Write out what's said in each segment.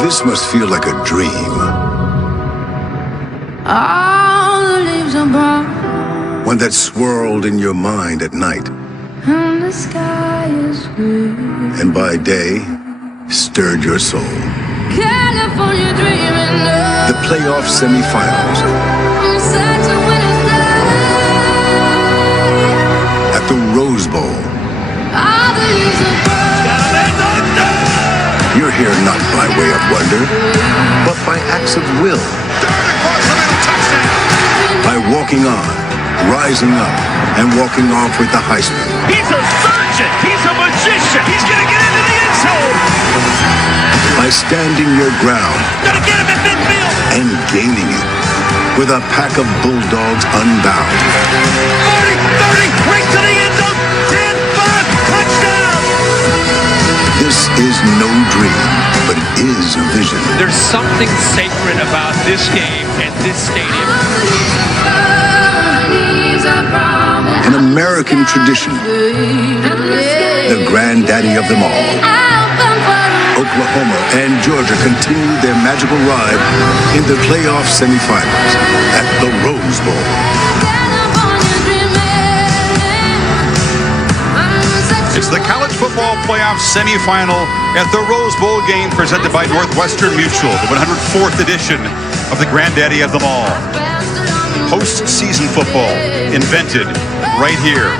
This must feel like a dream. All the leaves are brown, One that swirled in your mind at night, and the sky is blue. and by day, stirred your soul. California dreaming of The playoff semifinals such a winner's day. at the Rose Bowl. All the leaves are brown. You're here not by way of wonder, but by acts of will. By walking on, rising up, and walking off with the Heisman. He's a surgeon. He's a magician. He's going to get into the end zone. By standing your ground Going to get him at midfield. and gaining it with a pack of bulldogs unbound. 40, 30, right to the end zone. 10, 5, touchdown. This is no dream, but it is a vision. There's something sacred about this game and this stadium. An American tradition, the granddaddy of them all. Oklahoma and Georgia continue their magical ride in the playoff semifinals at the Rose Bowl. It's the college football playoff semifinal at the Rose Bowl game presented by Northwestern Mutual, the 104th edition of the granddaddy of them all. Postseason football invented right here.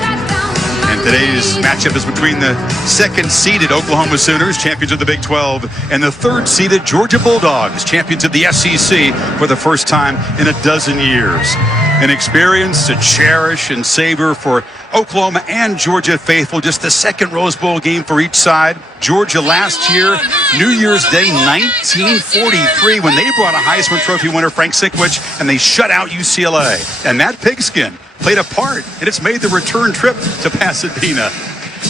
And today's matchup is between the second-seeded Oklahoma Sooners, champions of the Big 12, and the third-seeded Georgia Bulldogs, champions of the SEC for the first time in a dozen years. An experience to cherish and savor for Oklahoma and Georgia faithful. Just the second Rose Bowl game for each side. Georgia last year, New Year's Day 1943, when they brought a Heisman Trophy winner, Frank Sikowicz, and they shut out UCLA. And that pigskin played a part, and it's made the return trip to Pasadena.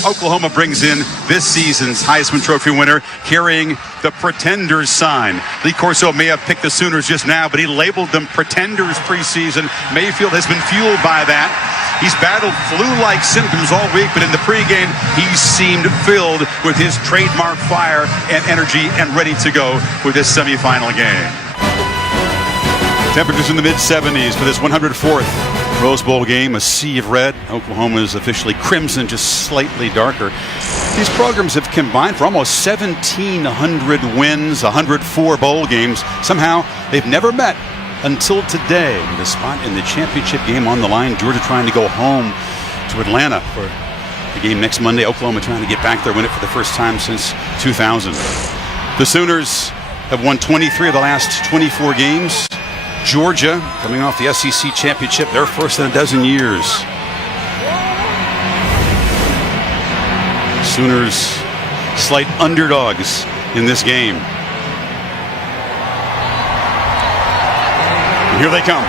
Oklahoma brings in this season's Heisman Trophy winner carrying the Pretenders sign. Lee Corso may have picked the Sooners just now, but he labeled them Pretenders preseason. Mayfield has been fueled by that. He's battled flu-like symptoms all week, but in the pregame, he seemed filled with his trademark fire and energy and ready to go with this semifinal game. Temperatures in the mid-70s for this 104th Rose Bowl game. A sea of red. Oklahoma is officially crimson, just slightly darker. These programs have combined for almost 1,700 wins, 104 bowl games. Somehow, they've never met until today. With a spot in the championship game on the line. Georgia trying to go home to Atlanta for the game next Monday. Oklahoma trying to get back there, win it for the first time since 2000. The Sooners have won 23 of the last 24 games. Georgia, coming off the SEC championship, their first in a dozen years. Sooners, slight underdogs in this game. And here they come.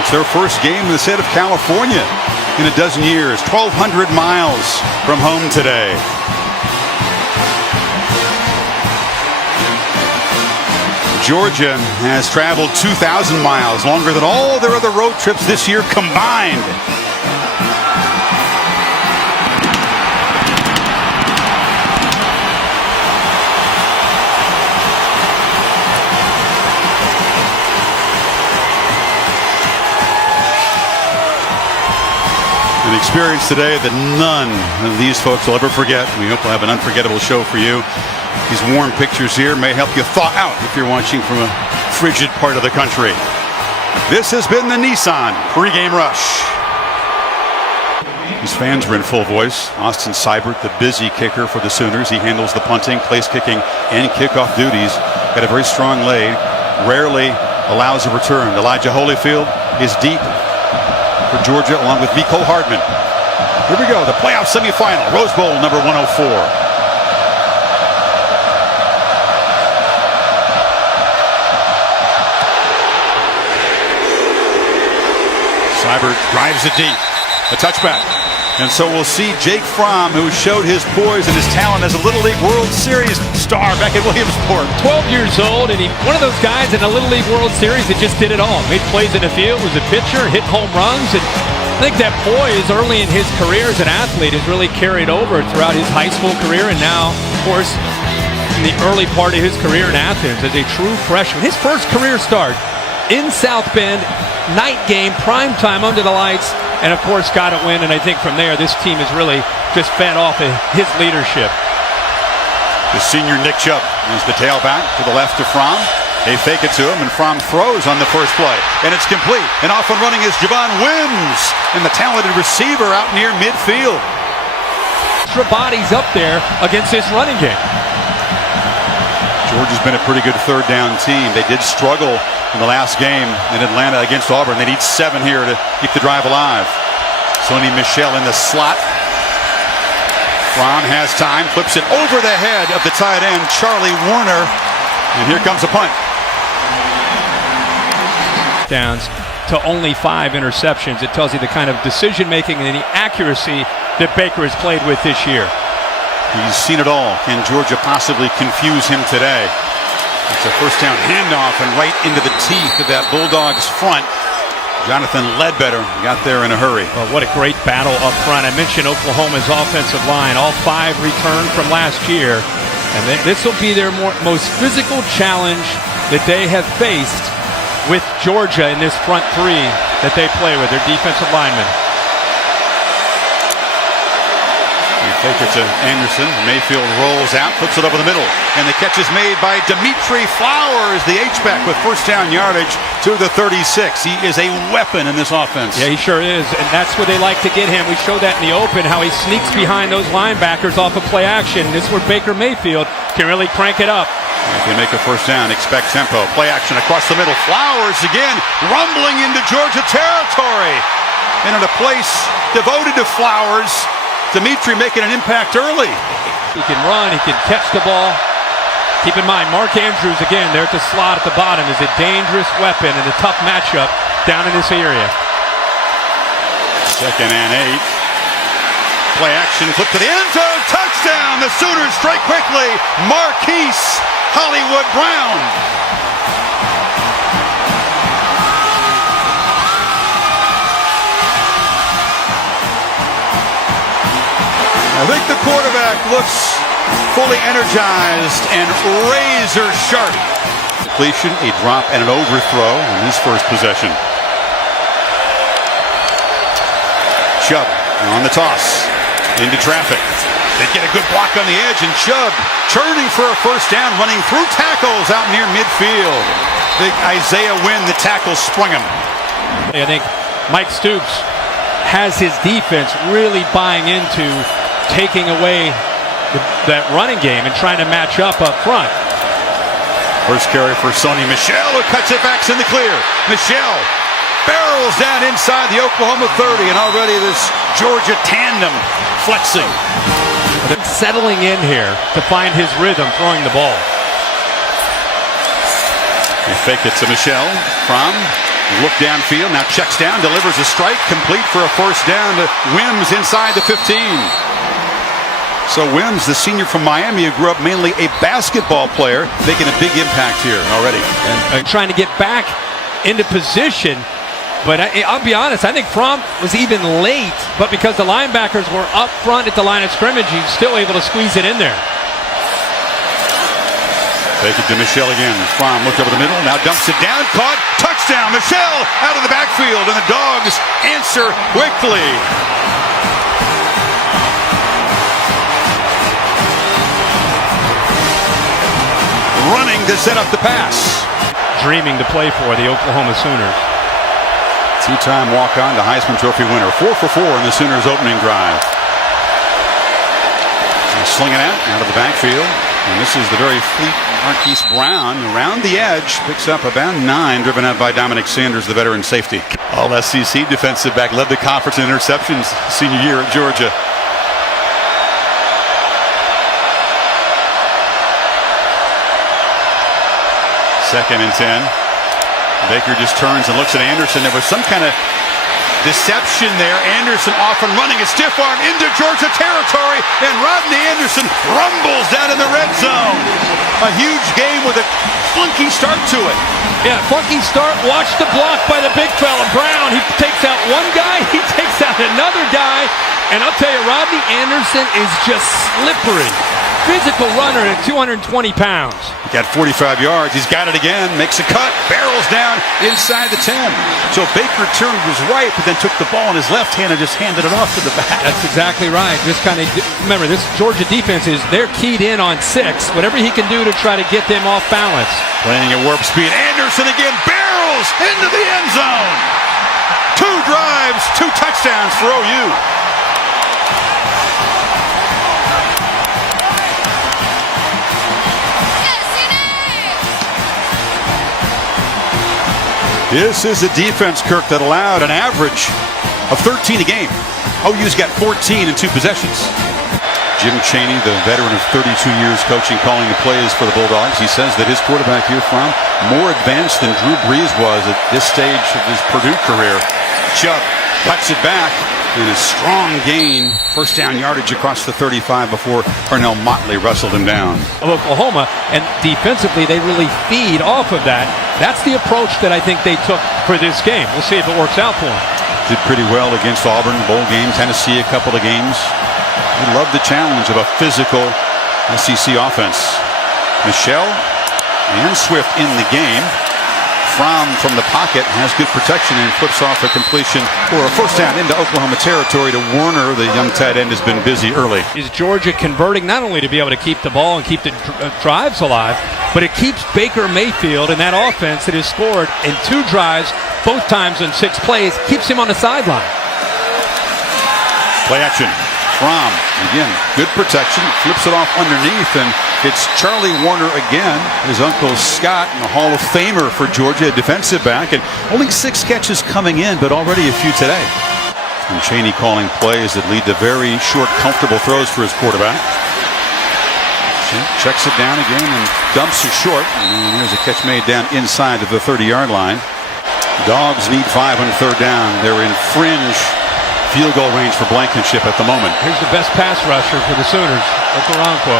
It's their first game in the state of California in a dozen years. 1,200 miles from home today. Georgia has traveled 2,000 miles, longer than all their other road trips this year combined. An experience today that none of these folks will ever forget. We hope we'll have an unforgettable show for you. These warm pictures here may help you thaw out if you're watching from a frigid part of the country. This has been the Nissan pregame rush. These fans were in full voice. Austin Seibert, the busy kicker for the Sooners. He handles the punting, place kicking, and kickoff duties. Got a very strong leg. Rarely allows a return. Elijah Holyfield is deep for Georgia, along with Mecole Hardman. Here we go, the playoff semifinal, Rose Bowl number 104. Seibert drives it deep. A touchback. And so we'll see Jake Fromm, who showed his poise and his talent as a Little League World Series star back at Williamsport. 12 years old, and one of those guys in a Little League World Series that just did it all. Made plays in the field, was a pitcher, hit home runs, and I think that poise early in his career as an athlete has really carried over throughout his high school career, and now, of course, in the early part of his career in Athens as a true freshman. His first career start in South Bend, night game, prime time under the lights, and of course got a win. And I think from there, this team has really just fed off of his leadership. The senior Nick Chubb is the tailback to the left of Fromm. They fake it to him, and Fromm throws on the first play, and it's complete. And off and running is Javon Wims, and the talented receiver out near midfield. Extra bodies up there against this running game. Georgia's been a pretty good third down team. They did struggle in the last game in Atlanta against Auburn. They need 7 here to keep the drive alive. Sony Michel in the slot. Fromm has time, flips it over the head of the tight end, Charlie Warner, and here comes a punt. Downs to only 5 interceptions. It tells you the kind of decision making and the accuracy that Baker has played with this year. He's seen it all. Can Georgia possibly confuse him today? It's a first down handoff and right into the teeth of that Bulldogs front. Jonathan Ledbetter got there in a hurry. Well, what a great battle up front. I mentioned Oklahoma's offensive line. All 5 returned from last year. And this will be their most physical challenge that they have faced with Georgia in this front 3 that they play with, their defensive linemen. Fake it to Anderson. Mayfield rolls out, puts it over the middle. And the catch is made by Dimitri Flowers, the H-back with first down yardage to the 36. He is a weapon in this offense. Yeah, he sure is. And that's where they like to get him. We showed that in the open, how he sneaks behind those linebackers off of play action. This is where Baker Mayfield can really crank it up. If they make a first down, expect tempo. Play action across the middle. Flowers again, rumbling into Georgia territory. And in a place devoted to Flowers, Dimitri making an impact early. He can run, he can catch the ball. Keep in mind, Mark Andrews, again, there at the slot at the bottom, is a dangerous weapon and a tough matchup down in this area. 2nd and 8. Play action, flip to the end zone, touchdown! The Sooners strike quickly. Marquise Hollywood Brown. I think the quarterback looks fully energized and razor sharp. Completion, a drop, and an overthrow on his first possession. Chubb on the toss. Into traffic. They get a good block on the edge, and Chubb churning for a first down, running through tackles out near midfield. Big Isaiah Wynn, the tackle, sprung him. I think Mike Stoops has his defense really buying into taking away that running game and trying to match up front. First carry for Sony Michel, who cuts it back in the clear. Michel barrels down inside the Oklahoma 30, and already this Georgia tandem flexing. Settling in here to find his rhythm throwing the ball. They fake it to Michel. Fromm look downfield, now checks down, delivers a strike, complete for a first down to Wims inside the 15. So Wims, the senior from Miami, who grew up mainly a basketball player, making a big impact here already. And trying to get back into position. But I'll be honest, I think Fromm was even late, but because the linebackers were up front at the line of scrimmage, he's still able to squeeze it in there. Take it to Michel again. Fromm looked over the middle, now dumps it down, caught, touchdown, Michel out of the backfield, and the Dogs answer quickly. Running to set up the pass. Dreaming to play for the Oklahoma Sooners. Two-time walk-on to Heisman Trophy winner. 4 for 4 in the Sooners opening drive. And slinging out of the backfield. And this is the very fleet Marquise Brown around the edge. Picks up about 9, driven out by Dominic Sanders, the veteran safety. All SEC defensive back, led the conference in interceptions senior year at Georgia. Second and 10. Baker just turns and looks at Anderson. There was some kind of Deception there. Anderson off and running. A stiff arm into Georgia territory. And Rodney Anderson rumbles down in the red zone. A huge game with a funky start to it. Yeah, funky start. Watch the block by the big fella, Brown. He takes out one guy. He takes out another guy. And I'll tell you, Rodney Anderson is just slippery. Physical runner at 220 pounds. Got 45 yards. He's got it again. Makes a cut. Barrels down inside the 10. So Baker turned was right, but then took the ball in his left hand and just handed it off to the back. That's exactly right. Just kind of remember, this Georgia defense they're keyed in on 6. Whatever he can do to try to get them off balance. Playing at warp speed. Anderson again barrels into the end zone. 2 drives, 2 touchdowns for OU. This is a defense, Kirk, that allowed an average of 13 a game. OU's got 14 in 2 possessions. Jim Chaney, the veteran of 32 years coaching, calling the plays for the Bulldogs. He says that his quarterback here from more advanced than Drew Brees was at this stage of his Purdue career. Chubb cuts it back in a strong gain. First down yardage across the 35 before Parnell Motley wrestled him down. Of Oklahoma, and defensively they really feed off of that. That's the approach that I think they took for this game. We'll see if it works out for them. Did pretty well against Auburn, bowl game, Tennessee a couple of games. We love the challenge of a physical SEC offense. Michelle and Swift in the game. Fromm from the pocket has good protection and flips off a completion for a first down into Oklahoma territory to Warner. The young tight end has been busy early. Is Georgia converting not only to be able to keep the ball and keep the drives alive, but it keeps Baker Mayfield and that offense that has scored in 2 drives, both times in 6 plays, keeps him on the sideline. Play action. Fromm, again, good protection, flips it off underneath, and it's Charlie Warner again, his uncle Scott, and a Hall of Famer for Georgia, a defensive back, and only 6 catches coming in, but already a few today. And Chaney calling plays that lead to very short, comfortable throws for his quarterback. Checks it down again and dumps it short, and there's a catch made down inside of the 30-yard line. Dogs need 5 on 3rd down. They're in fringe field goal range for Blankenship at the moment. Here's the best pass rusher for the Sooners, Okoronkwo.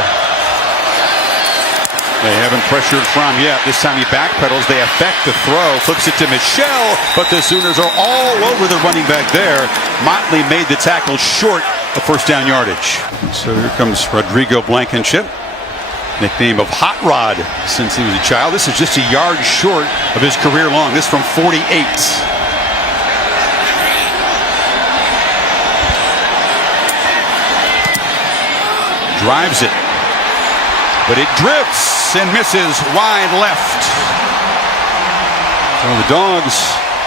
They haven't pressured Fromm yet. This time he backpedals. They affect the throw. Flips it to Michelle, but the Sooners are all over the running back there. Motley made the tackle short of first down yardage. So here comes Rodrigo Blankenship, nickname of Hot Rod since he was a child. This is just a yard short of his career long. This from 48. Drives it, but it drifts and misses wide left. So the Dogs'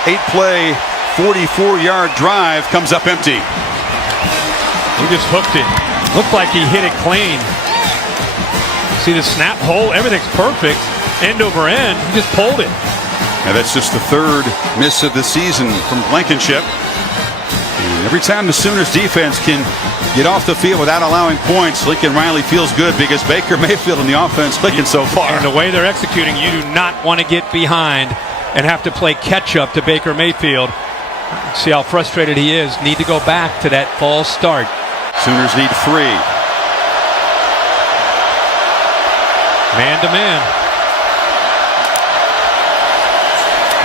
8-play, 44-yard drive comes up empty. He just hooked it. Looked like he hit it clean. See the snap hole? Everything's perfect. End over end. He just pulled it. Now that's just the 3rd miss of the season from Blankenship. And every time the Sooners defense can get off the field without allowing points, Lincoln Riley feels good because Baker Mayfield and the offense clicking so far. And the way they're executing, you do not want to get behind and have to play catch-up to Baker Mayfield. See how frustrated he is. Need to go back to that false start. Sooners need 3. Man-to-man.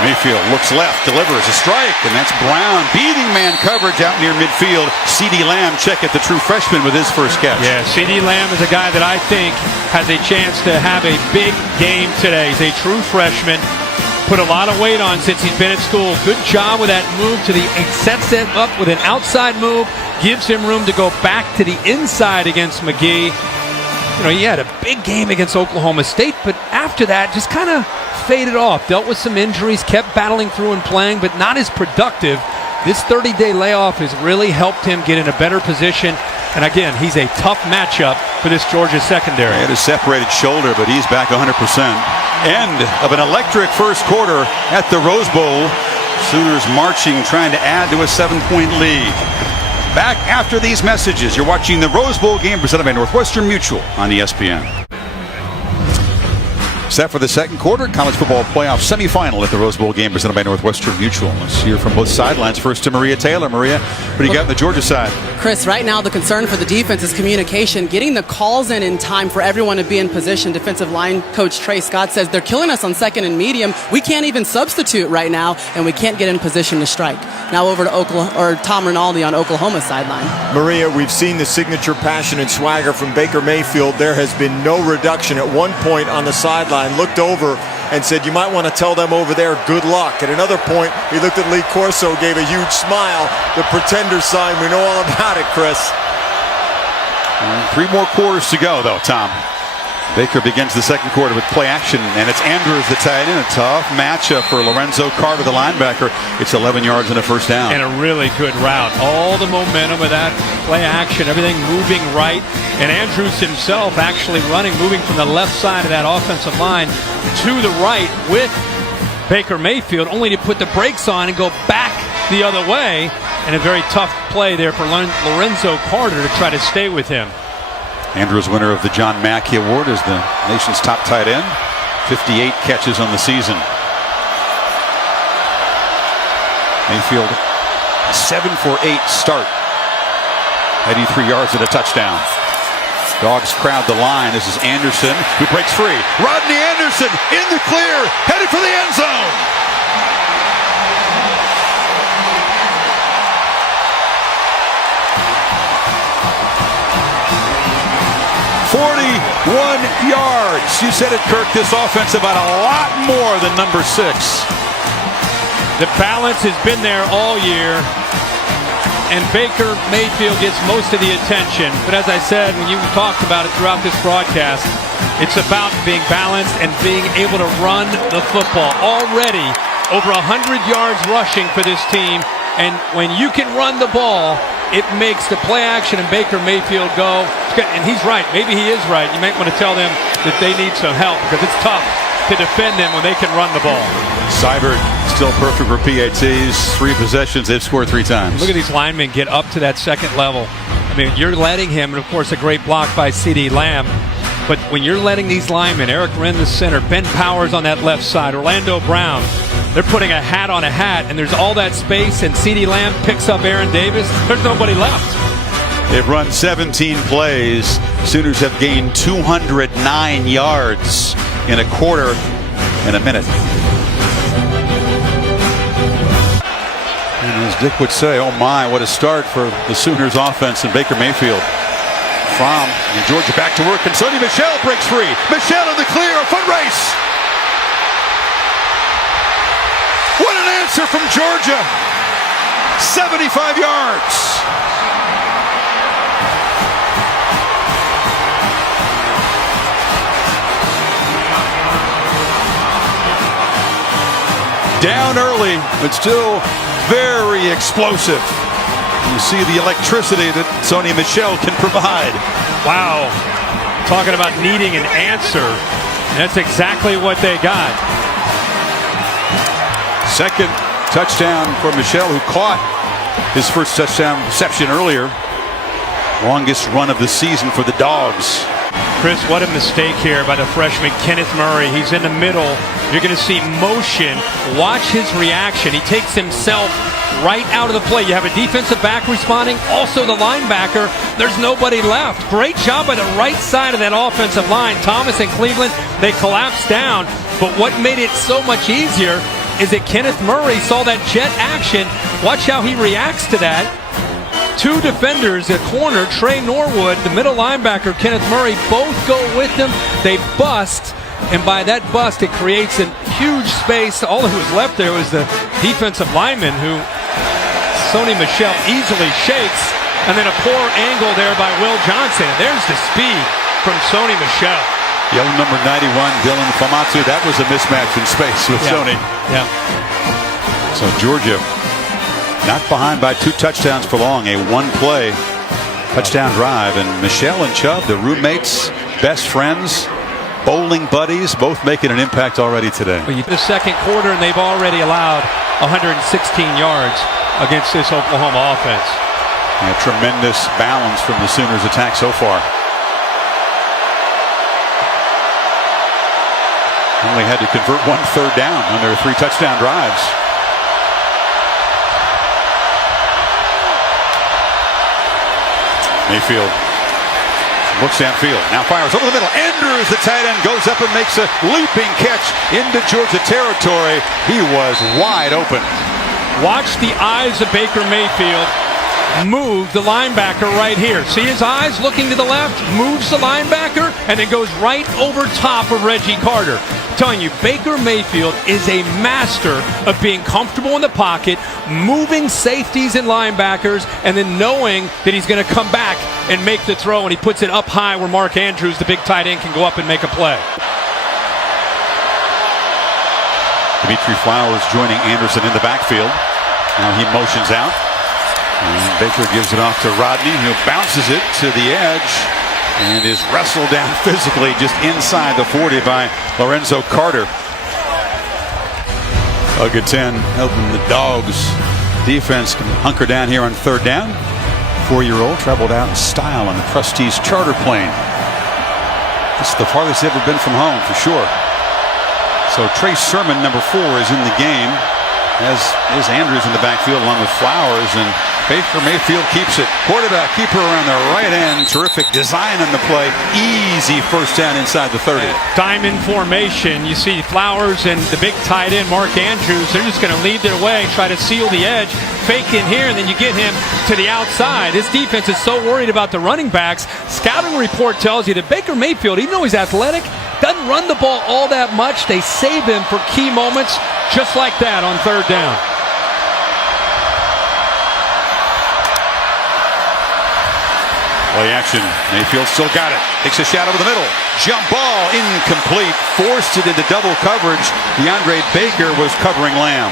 Mayfield looks left, delivers a strike, and that's Brown beating man coverage out near midfield. C.D. Lamb check at the true freshman with his first catch. Yeah, C.D. Lamb is a guy that I think has a chance to have a big game today. He's a true freshman. Put a lot of weight on since he's been at school. Good job with that move to the, sets it up with an outside move, gives him room to go back to the inside against McGee. You know, he had a big game against Oklahoma State, but after that, just kind of faded off. Dealt with some injuries, kept battling through and playing, but not as productive. This 30-day layoff has really helped him get in a better position. And again, he's a tough matchup for this Georgia secondary. He had a separated shoulder, but he's back 100%. End of an electric first quarter at the Rose Bowl. Sooners marching, trying to add to a 7-point lead. Back after these messages. You're watching the Rose Bowl game presented by Northwestern Mutual on ESPN. Set for the second quarter, college football playoff semifinal at the Rose Bowl game presented by Northwestern Mutual. Let's hear from both sidelines. First to Maria Taylor. Maria, what do you got on the Georgia side? Chris, right now the concern for the defense is communication, getting the calls in time for everyone to be in position. Defensive line coach Trey Scott says they're killing us on second and medium. We can't even substitute right now, and we can't get in position to strike. Now over to Tom Rinaldi on Oklahoma's sideline. Maria, we've seen the signature passion and swagger from Baker Mayfield. There has been no reduction. At one point on the sideline, looked over and said, you might want to tell them over there good luck. At another point, he looked at Lee Corso, gave a huge smile. The pretender sign, we know all about it, Chris. 3 more quarters to go, though, Tom. Baker begins the second quarter with play action, and it's Andrews the tight end. A tough matchup for Lorenzo Carter, the linebacker. It's 11 yards and a first down. And a really good route. All the momentum of that play action, everything moving right. And Andrews himself actually moving from the left side of that offensive line to the right with Baker Mayfield, only to put the brakes on and go back the other way. And a very tough play there for Lorenzo Carter to try to stay with him. Andrews, winner of the John Mackey Award, is the nation's top tight end. 58 catches on the season. Mayfield, 7 for 8 start. 83 yards and a touchdown. Dogs crowd the line. This is Anderson, who breaks free. Rodney Anderson in the clear, headed for the end zone. Yards. You said it, Kirk. This offense about a lot more than number 6. The balance has been there all year, and Baker Mayfield gets most of the attention. But as I said, when you talked about it throughout this broadcast, it's about being balanced and being able to run the football. Already over 100 yards rushing for this team, and when you can run the ball, it makes the play action and Baker Mayfield go. And he's right. Maybe he is right. You might want to tell them that they need some help because it's tough to defend them when they can run the ball. Seibert still perfect for PATs. 3 possessions. They've scored 3 times. Look at these linemen get up to that second level. I mean, you're letting him, and of course a great block by CeeDee Lamb. But when you're letting these linemen, Eric Wren the center, Ben Powers on that left side, Orlando Brown, they're putting a hat on a hat, and there's all that space, and CeeDee Lamb picks up Aaron Davis. There's nobody left. They've run 17 plays. Sooners have gained 209 yards in a quarter and a minute. And as Dick would say, oh my, what a start for the Sooners offense and Baker Mayfield. From Georgia back to work, and Sony Michel breaks free. Michel in the clear, a foot race. What an answer from Georgia. 75 yards. Down early, but still very explosive. You see the electricity that Sony Michel can provide. Wow. Talking about needing an answer. That's exactly what they got. Second touchdown for Michel, who caught his first touchdown reception earlier. Longest run of the season for the Dogs. Chris, what a mistake here by the freshman Kenneth Murray. He's in the middle. You're going to see motion. Watch his reaction. He takes himself right out of the play. You have a defensive back responding, also the linebacker. There's nobody left. Great job by the right side of that offensive line. Thomas and Cleveland, they collapsed down. But what made it so much easier is that Kenneth Murray saw that jet action. Watch how he reacts to that. 2 defenders at corner, Trey Norwood, the middle linebacker, Kenneth Murray, both go with him. They bust, and by that bust, it creates a huge space. All that was left there was the defensive lineman, who Sony Michel easily shakes, and then a poor angle there by Will Johnson. And there's the speed from Sony Michel. Yellow number 91, Dylan Famatsu. That was a mismatch in space with Sony. Yeah. So Georgia not behind by 2 touchdowns for long. A 1-play touchdown drive. And Michel and Chubb, the roommates, best friends, bowling buddies, both making an impact already today. The second quarter, and they've already allowed 116 yards against this Oklahoma offense. Yeah, tremendous balance from the Sooners' attack so far. Only had to convert 1 third down on their 3 touchdown drives. Mayfield looks downfield. Now fires over the middle. Andrews, the tight end, goes up and makes a leaping catch into Georgia territory. He was wide open. Watch the eyes of Baker Mayfield move the linebacker right here. See his eyes looking to the left, moves the linebacker, and then goes right over top of Reggie Carter. I'm telling you, Baker Mayfield is a master of being comfortable in the pocket, moving safeties and linebackers, and then knowing that he's going to come back and make the throw, and he puts it up high where Mark Andrews, the big tight end, can go up and make a play. Dimitri Flowers joining Anderson in the backfield. Now he motions out. And Baker gives it off to Rodney, who bounces it to the edge and is wrestled down physically just inside the 40 by Lorenzo Carter. Hug at 10, helping the Dogs defense can hunker down here on 3rd down. 4-year-old traveled out in style on the Trustees charter plane. This is the farthest they've ever been from home, for sure. So Trey Sermon, number 4, is in the game, as is Andrews in the backfield along with Flowers, and Baker Mayfield keeps it. Quarterback keeper around the right end. Terrific design on the play. Easy first down inside the 30. Diamond formation. You see Flowers and the big tight end Mark Andrews. They're just going to lead their way, try to seal the edge, fake in here, and then you get him to the outside. This defense is so worried about the running backs. Scouting report tells you that Baker Mayfield, even though he's athletic, doesn't run the ball all that much. They save him for key moments just like that on 3rd down. Play action. Mayfield still got it. Takes a shot over the middle. Jump ball incomplete. Forced it into double coverage. DeAndre Baker was covering Lamb.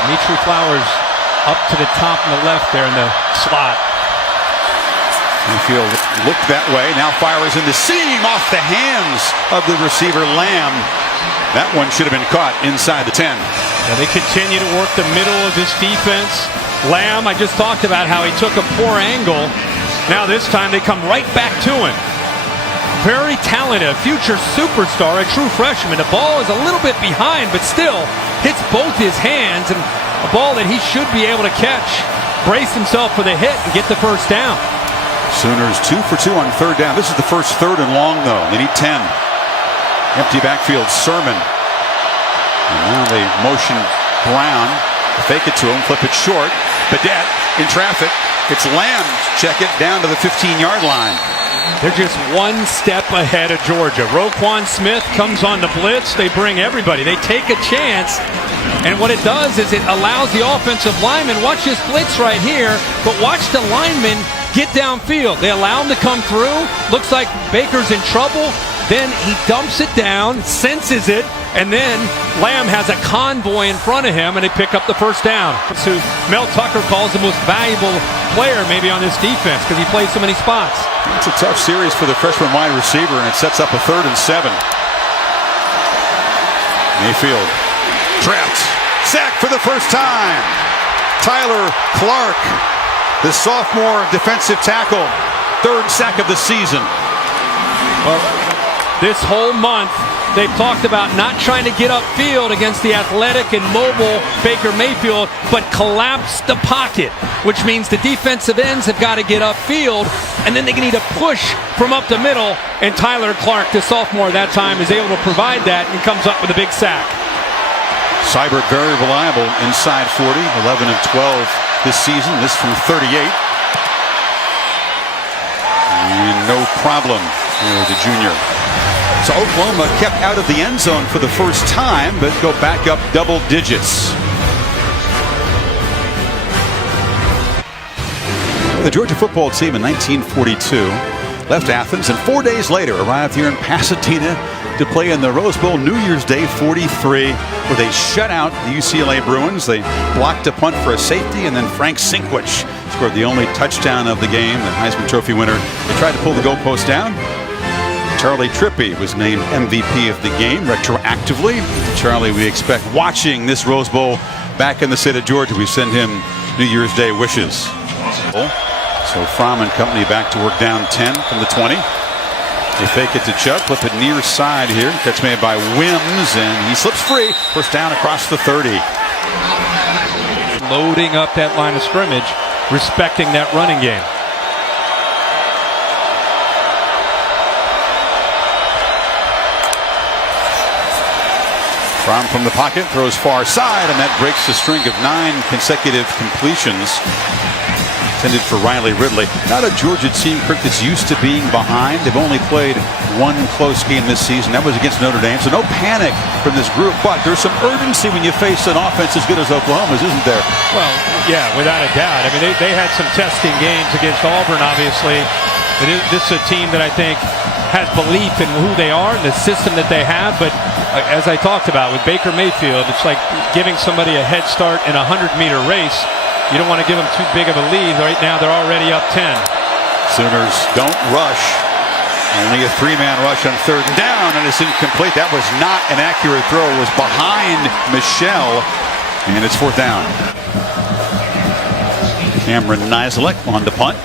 Dimitri Flowers up to the top on the left there in the slot. Mayfield looked that way. Now fires in the seam off the hands of the receiver Lamb. That one should have been caught inside the 10. Yeah, they continue to work the middle of this defense. Lamb, I just talked about how he took a poor angle. Now this time they come right back to him. Very talented, a future superstar, a true freshman. The ball is a little bit behind, but still hits both his hands, and a ball that he should be able to catch. Brace himself for the hit and get the first down. Sooners 2 for 2 on 3rd down. This is the first 3rd and long, though. They need 10. Empty backfield, Sermon. And now they motion Brown. Fake it to him, flip it short. Badet in traffic. It's Lamb. Check it down to the 15-yard line. They're just one step ahead of Georgia. Roquan Smith comes on the blitz. They bring everybody. They take a chance. And what it does is it allows the offensive lineman, watch this blitz right here, but watch the lineman get downfield. They allow him to come through. Looks like Baker's in trouble. Then he dumps it down, senses it, and then Lamb has a convoy in front of him, and they pick up the first down. So Mel Tucker calls the most valuable player maybe on this defense because he plays so many spots. It's a tough series for the freshman wide receiver, and it sets up a 3rd and 7. Mayfield trapped. Sack for the first time. Tyler Clark, the sophomore defensive tackle. 3rd sack of the season. Well, this whole month, they've talked about not trying to get upfield against the athletic and mobile Baker Mayfield, but collapse the pocket, which means the defensive ends have got to get upfield, and then they need to push from up the middle, and Tyler Clark, the sophomore that time, is able to provide that and comes up with a big sack. Seibert very reliable inside 40, 11 of 12 this season. This from 38. And no problem for the junior. So Oklahoma kept out of the end zone for the first time, but go back up double digits. The Georgia football team in 1942 left Athens and 4 days later arrived here in Pasadena to play in the Rose Bowl New Year's Day 43, where they shut out the UCLA Bruins. They blocked a punt for a safety, and then Frank Sinkwich scored the only touchdown of the game, the Heisman Trophy winner. They tried to pull the goalpost down. Charlie Trippi was named MVP of the game retroactively. Charlie, we expect watching this Rose Bowl back in the state of Georgia. We send him New Year's Day wishes. So Fromm and company back to work down 10 from the 20. They fake it to Chubb, flip it near side here. Catch made by Wims, and he slips free. First down across the 30. Loading up that line of scrimmage, respecting that running game. Fromm from the pocket, throws far side, and that breaks the string of 9 consecutive completions intended for Riley Ridley. Not a Georgia team, Kirk, that's used to being behind. They've only played one close game this season. That was against Notre Dame, so no panic from this group. But there's some urgency when you face an offense as good as Oklahoma's, isn't there? Well, yeah, without a doubt. I mean, they had some testing games against Auburn, obviously. This is a team that I think has belief in who they are and the system that they have. But as I talked about with Baker Mayfield, it's like giving somebody a head start in a 100-meter race. You don't want to give them too big of a lead. Right now, they're already up 10. Sooners don't rush. Only a 3-man rush on 3rd and down, and it's incomplete. That was not an accurate throw. It was behind Michelle, and it's 4th down. Cameron Nislek on the punt.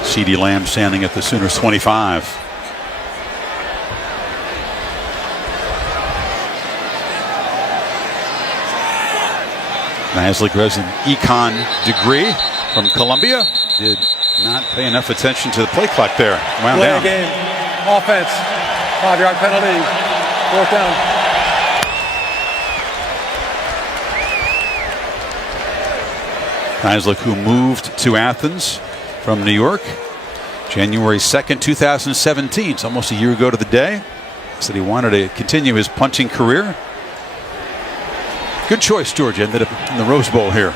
CeeDee Lamb standing at the Sooners 25. Nislek has an econ degree from Columbia. Did not pay enough attention to the play clock there. Wound Play down. game. Offense. 5-yard penalty. 4th down. Nislek, who moved to Athens from New York January 2nd, 2017. It's almost a year ago to the day. Said he wanted to continue his punting career. Good choice, Georgia. Ended up in the Rose Bowl here.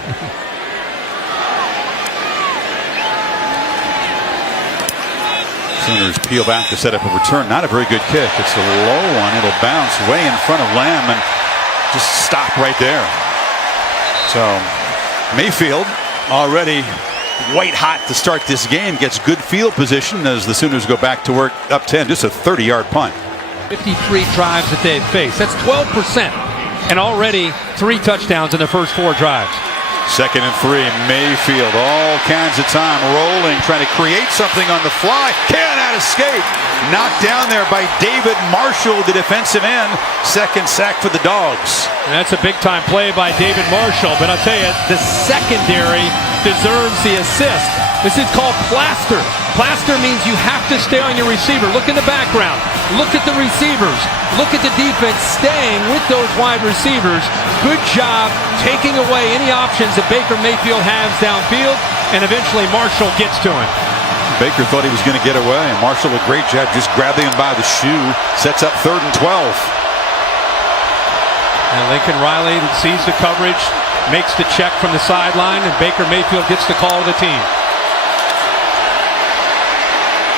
Sooners peel back to set up a return. Not a very good kick. It's a low one. It'll bounce way in front of Lamb and just stop right there. So Mayfield already white hot to start this game. Gets good field position as the Sooners go back to work up 10. Just a 30-yard punt. 53 drives that they've faced. That's 12%. And already 3 touchdowns in the first 4 drives. 2nd and 3. Mayfield, all kinds of time rolling, trying to create something on the fly. Cannot escape. Knocked down there by David Marshall, the defensive end. 2nd sack for the Dogs. And that's a big-time play by David Marshall. But I'll tell you, the secondary deserves the assist. This is called plaster. Plaster means you have to stay on your receiver. Look in the background. Look at the receivers. Look at the defense staying with those wide receivers. Good job taking away any options that Baker Mayfield has downfield, and eventually Marshall gets to him. Baker thought he was going to get away, and Marshall, a great job just grabbing him by the shoe. Sets up 3rd and 12. And Lincoln Riley sees the coverage, makes the check from the sideline, and Baker Mayfield gets the call of the team.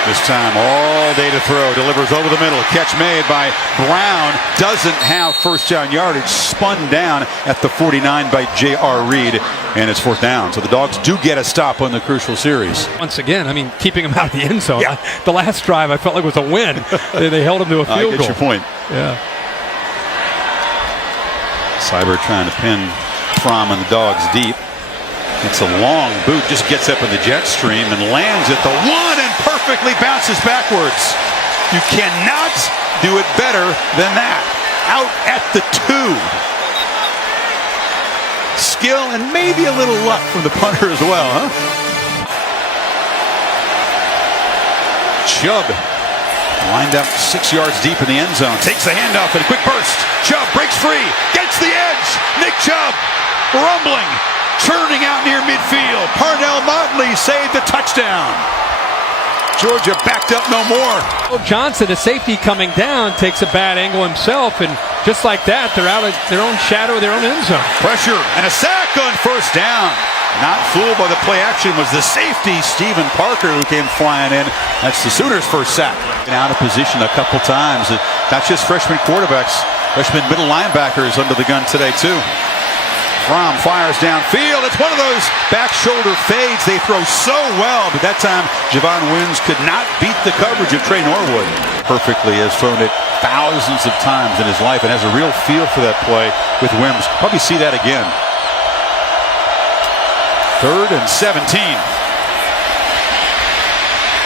This time all day to throw. Delivers over the middle. Catch made by Brown. Doesn't have first down yardage. Spun down at the 49 by J.R. Reed. And it's 4th down. So the Dogs do get a stop on the crucial series. Once again, I mean, keeping him out of the end zone. Yeah. The last drive I felt like was a win. They held him to a field goal. I get your point. Yeah. Cyber trying to pin Fromm and the Dogs deep. It's a long boot, just gets up in the jet stream and lands at the 1 and perfectly bounces backwards. You cannot do it better than that. Out at the 2. Skill and maybe a little luck from the punter as well, huh? Chubb lined up 6 yards deep in the end zone. Takes the handoff and a quick burst. Chubb breaks free, gets the edge. Nick Chubb rumbling. Churning out near midfield. Parnell Motley saved the touchdown. Georgia backed up no more. Johnson, the safety coming down, takes a bad angle himself, and just like that, they're out of their own shadow of their own end zone. Pressure and a sack on 1st down. Not fooled by the play action was the safety, Stephen Parker, who came flying in. That's the Sooners' first sack. Been out of position a couple times. Not just freshman quarterbacks, freshman middle linebackers under the gun today, too. Fromm fires downfield. It's one of those back shoulder fades they throw so well, but that time Javon Wims could not beat the coverage of Trey Norwood. Perfectly has thrown it thousands of times in his life and has a real feel for that play with Wims. Probably see that again. 3rd and 17.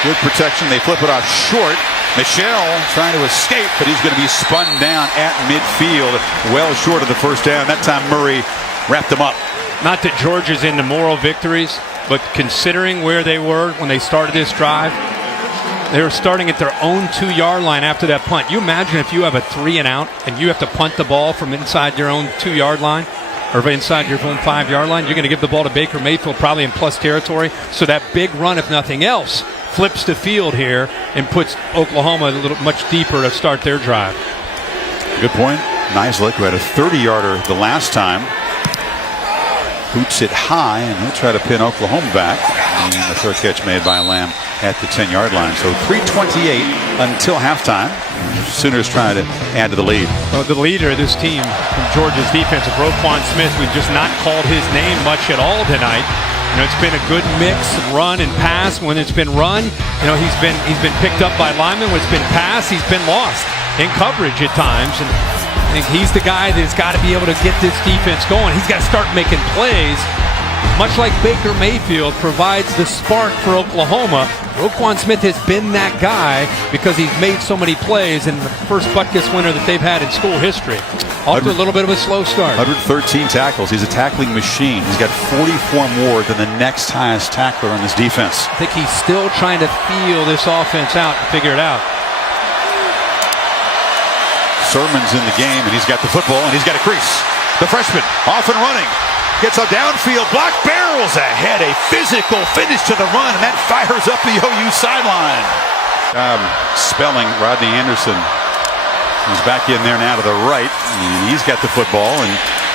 Good protection. They flip it off short. Michel trying to escape, but he's going to be spun down at midfield, well short of the first down. That time Murray wrapped him up. Not that Georgia's into moral victories, but considering where they were when they started this drive, they were starting at their own 2-yard line after that punt. You imagine if you have a 3 and out and you have to punt the ball from inside your own 2-yard line or inside your own 5-yard line, you're going to give the ball to Baker Mayfield probably in plus territory. So that big run, if nothing else, flips the field here and puts Oklahoma a little much deeper to start their drive. Good point. Nislek, who had a 30-yarder the last time, boots it high, and he'll try to pin Oklahoma back. And the third catch made by Lamb at the 10-yard line. So 3:28 until halftime. Sooners trying to add to the lead. Well, the leader of this team from Georgia's defense, Roquan Smith, we've just not called his name much at all tonight. You know, it's been a good mix, run and pass. When it's been run, you know, he's been picked up by linemen. When it's been pass, he's been lost in coverage at times. And I think he's the guy that's got to be able to get this defense going. He's got to start making plays. Much like Baker Mayfield provides the spark for Oklahoma, Roquan Smith has been that guy because he's made so many plays in the first Butkus winner that they've had in school history. Off to a little bit of a slow start. 113 tackles. He's a tackling machine. He's got 44 more than the next highest tackler on this defense. I think he's still trying to feel this offense out and figure it out. Sermon's in the game, and he's got the football, and he's got a crease. The freshman off and running. Gets a downfield block, barrels ahead, a physical finish to the run, and that fires up the OU sideline. Spelling Rodney Anderson. He's back in there now to the right, and he's got the football, and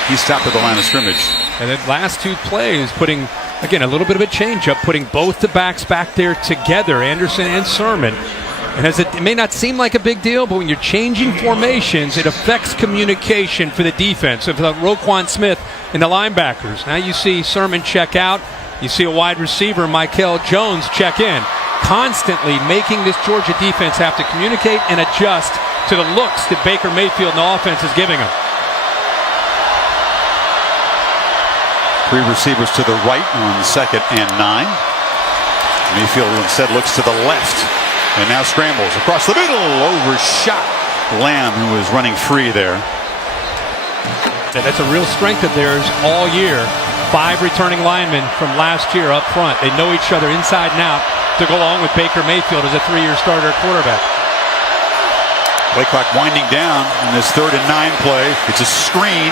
he's stopped at the line of scrimmage. And the last 2 plays, putting, again, a little bit of a change-up, putting both the backs back there together, Anderson and Sermon. And as it may not seem like a big deal, but when you're changing formations, it affects communication for the defense of Roquan Smith and the linebackers. Now you see Sermon check out. You see a wide receiver, Michael Jones, check in. Constantly making this Georgia defense have to communicate and adjust to the looks that Baker Mayfield and the offense is giving them. 3 receivers to the right on 2nd and 9. Mayfield instead looks to the left. And now scrambles across the middle, overshot Lamb, who was running free there. And that's a real strength of theirs all year. 5 returning linemen from last year up front. They know each other inside and out to go along with Baker Mayfield as a 3-year starter quarterback. Play clock winding down in this 3rd and 9 play. It's a screen.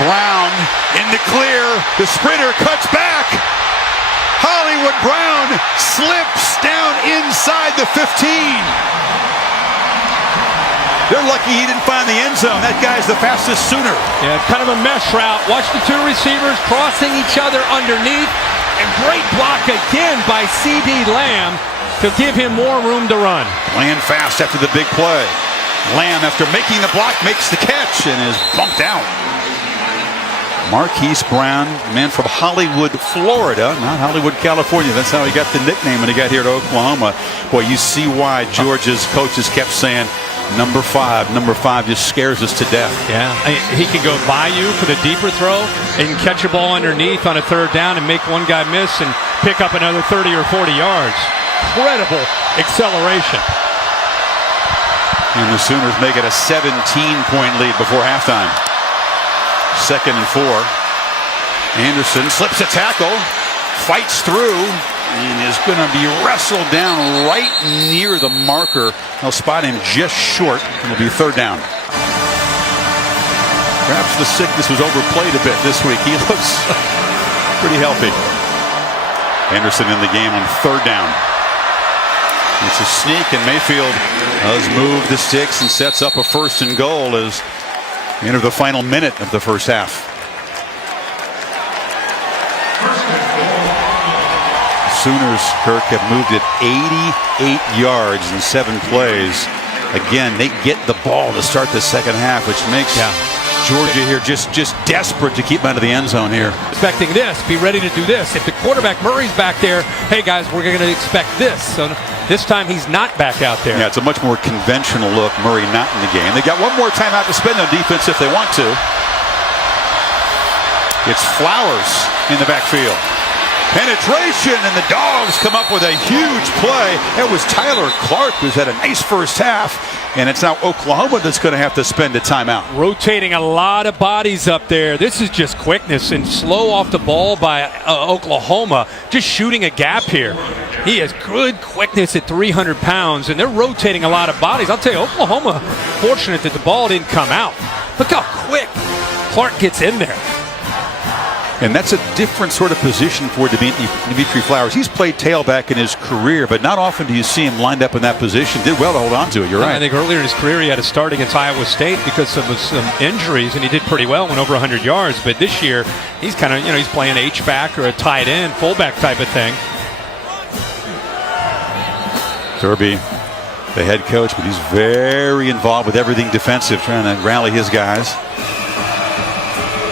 Brown in the clear. The sprinter cuts back. Hollywood Brown slips down inside the 15. They're lucky he didn't find the end zone. That guy's the fastest Sooner. Yeah, kind of a mesh route. Watch the 2 receivers crossing each other underneath. And great block again by C.D. Lamb to give him more room to run. Land fast after the big play. Lamb, after making the block, makes the catch and is bumped out. Marquise Brown, man from Hollywood, Florida, not Hollywood, California. That's how he got the nickname when he got here to Oklahoma. Boy, you see why Georgia's coaches kept saying, number 5 just scares us to death. Yeah, he can go by you for the deeper throw and catch a ball underneath on a 3rd down and make one guy miss and pick up another 30 or 40 yards. Incredible acceleration. And the Sooners make it a 17-point lead before halftime. 2nd and 4. Anderson slips a tackle, fights through, and is going to be wrestled down right near the marker. They'll spot him just short, and it'll be 3rd down. Perhaps the sickness was overplayed a bit this week. He looks pretty healthy. Anderson in the game on 3rd down. It's a sneak, and Mayfield does move the sticks and sets up a 1st and goal as we enter the final minute of the first half. Sooners, Kirk, have moved it 88 yards in 7 plays. Again, they get the ball to start the second half, which makes Georgia here just desperate to keep out of the end zone here. Expecting this, be ready to do this. If the quarterback Murray's back there, hey guys, we're going to expect this. So this time he's not back out there. Yeah, it's a much more conventional look. Murray not in the game. They got one more timeout to spend on defense if they want to. It's Flowers in the backfield. Penetration, and the Dogs come up with a huge play. That was Tyler Clark, who's had a nice first half, and it's now Oklahoma that's going to have to spend a timeout. Rotating a lot of bodies up there. This is just quickness and slow off the ball by Oklahoma. Just shooting a gap here. He has good quickness at 300 pounds, and they're rotating a lot of bodies. I'll tell you, Oklahoma, fortunate that the ball didn't come out. Look how quick Clark gets in there. And that's a different sort of position for Dimitri Flowers. He's played tailback in his career, but not often do you see him lined up in that position. Did well to hold on to it. You're right. I think earlier in his career he had to start against Iowa State because of some injuries, and he did pretty well, went over 100 yards. But this year he's kind of, he's playing H-back or a tight end, fullback type of thing. Derby, the head coach, but he's very involved with everything defensive, trying to rally his guys.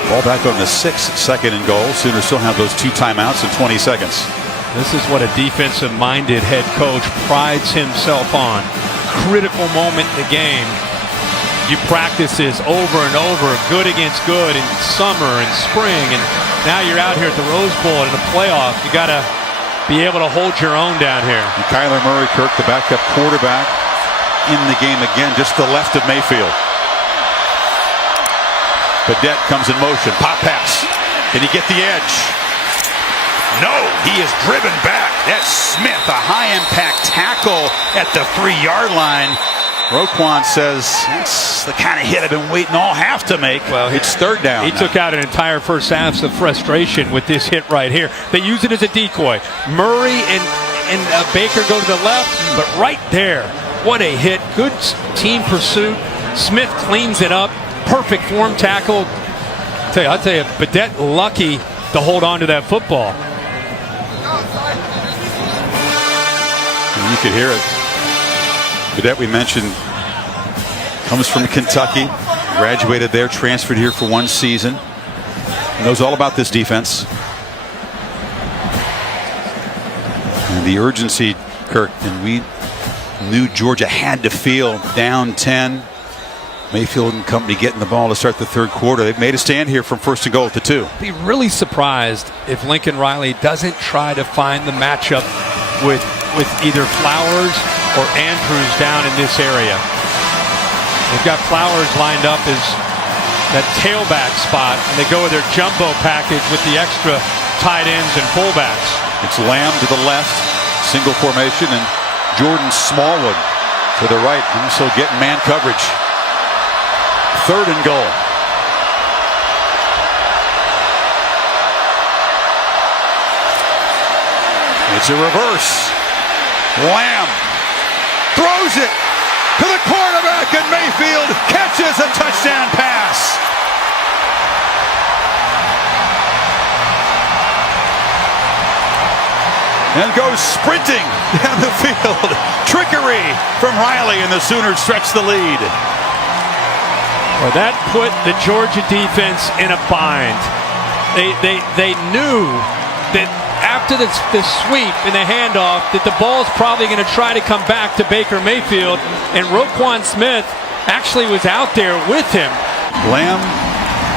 Ball back on the 6th, 2nd and goal. Sooners still have those 2 timeouts in 20 seconds. This is what a defensive-minded head coach prides himself on. Critical moment in the game. You practice this over and over, good against good in summer and spring, and now you're out here at the Rose Bowl and in the playoff. You got to be able to hold your own down here. And Kyler Murray, Kirk, the backup quarterback, in the game again, just to the left of Mayfield. Badette comes in motion. Pop pass. Can he get the edge? No, he is driven back. That's Smith, a high-impact tackle at the 3-yard line. Roquan says, that's the kind of hit I've been waiting all half to make. Well, it's 3rd down. He took out an entire first half of frustration with this hit right here. They use it as a decoy. Murray and Baker go to the left, but right there, what a hit. Good team pursuit. Smith cleans it up. Perfect form tackle. I'll tell you, Badette lucky to hold on to that football. And you could hear it. Badette, we mentioned, comes from Kentucky, graduated there, transferred here for 1 season. Knows all about this defense. And the urgency, Kirk, and we knew Georgia had to feel down 10. Mayfield and company getting the ball to start the 3rd quarter. They've made a stand here from 1st and goal to 2. Be really surprised if Lincoln Riley doesn't try to find the matchup with either Flowers or Andrews down in this area. They've got Flowers lined up as that tailback spot, and they go with their jumbo package with the extra tight ends and fullbacks. It's Lamb to the left, single formation, and Jordan Smallwood to the right, also getting man coverage. 3rd and goal. It's a reverse. Lamb throws it to the quarterback, and Mayfield catches a touchdown pass. And goes sprinting down the field. Trickery from Riley, and the Sooners stretch the lead. Well, that put the Georgia defense in a bind. They knew that after the sweep and the handoff that the ball's probably going to try to come back to Baker Mayfield, and Roquan Smith actually was out there with him. Lamb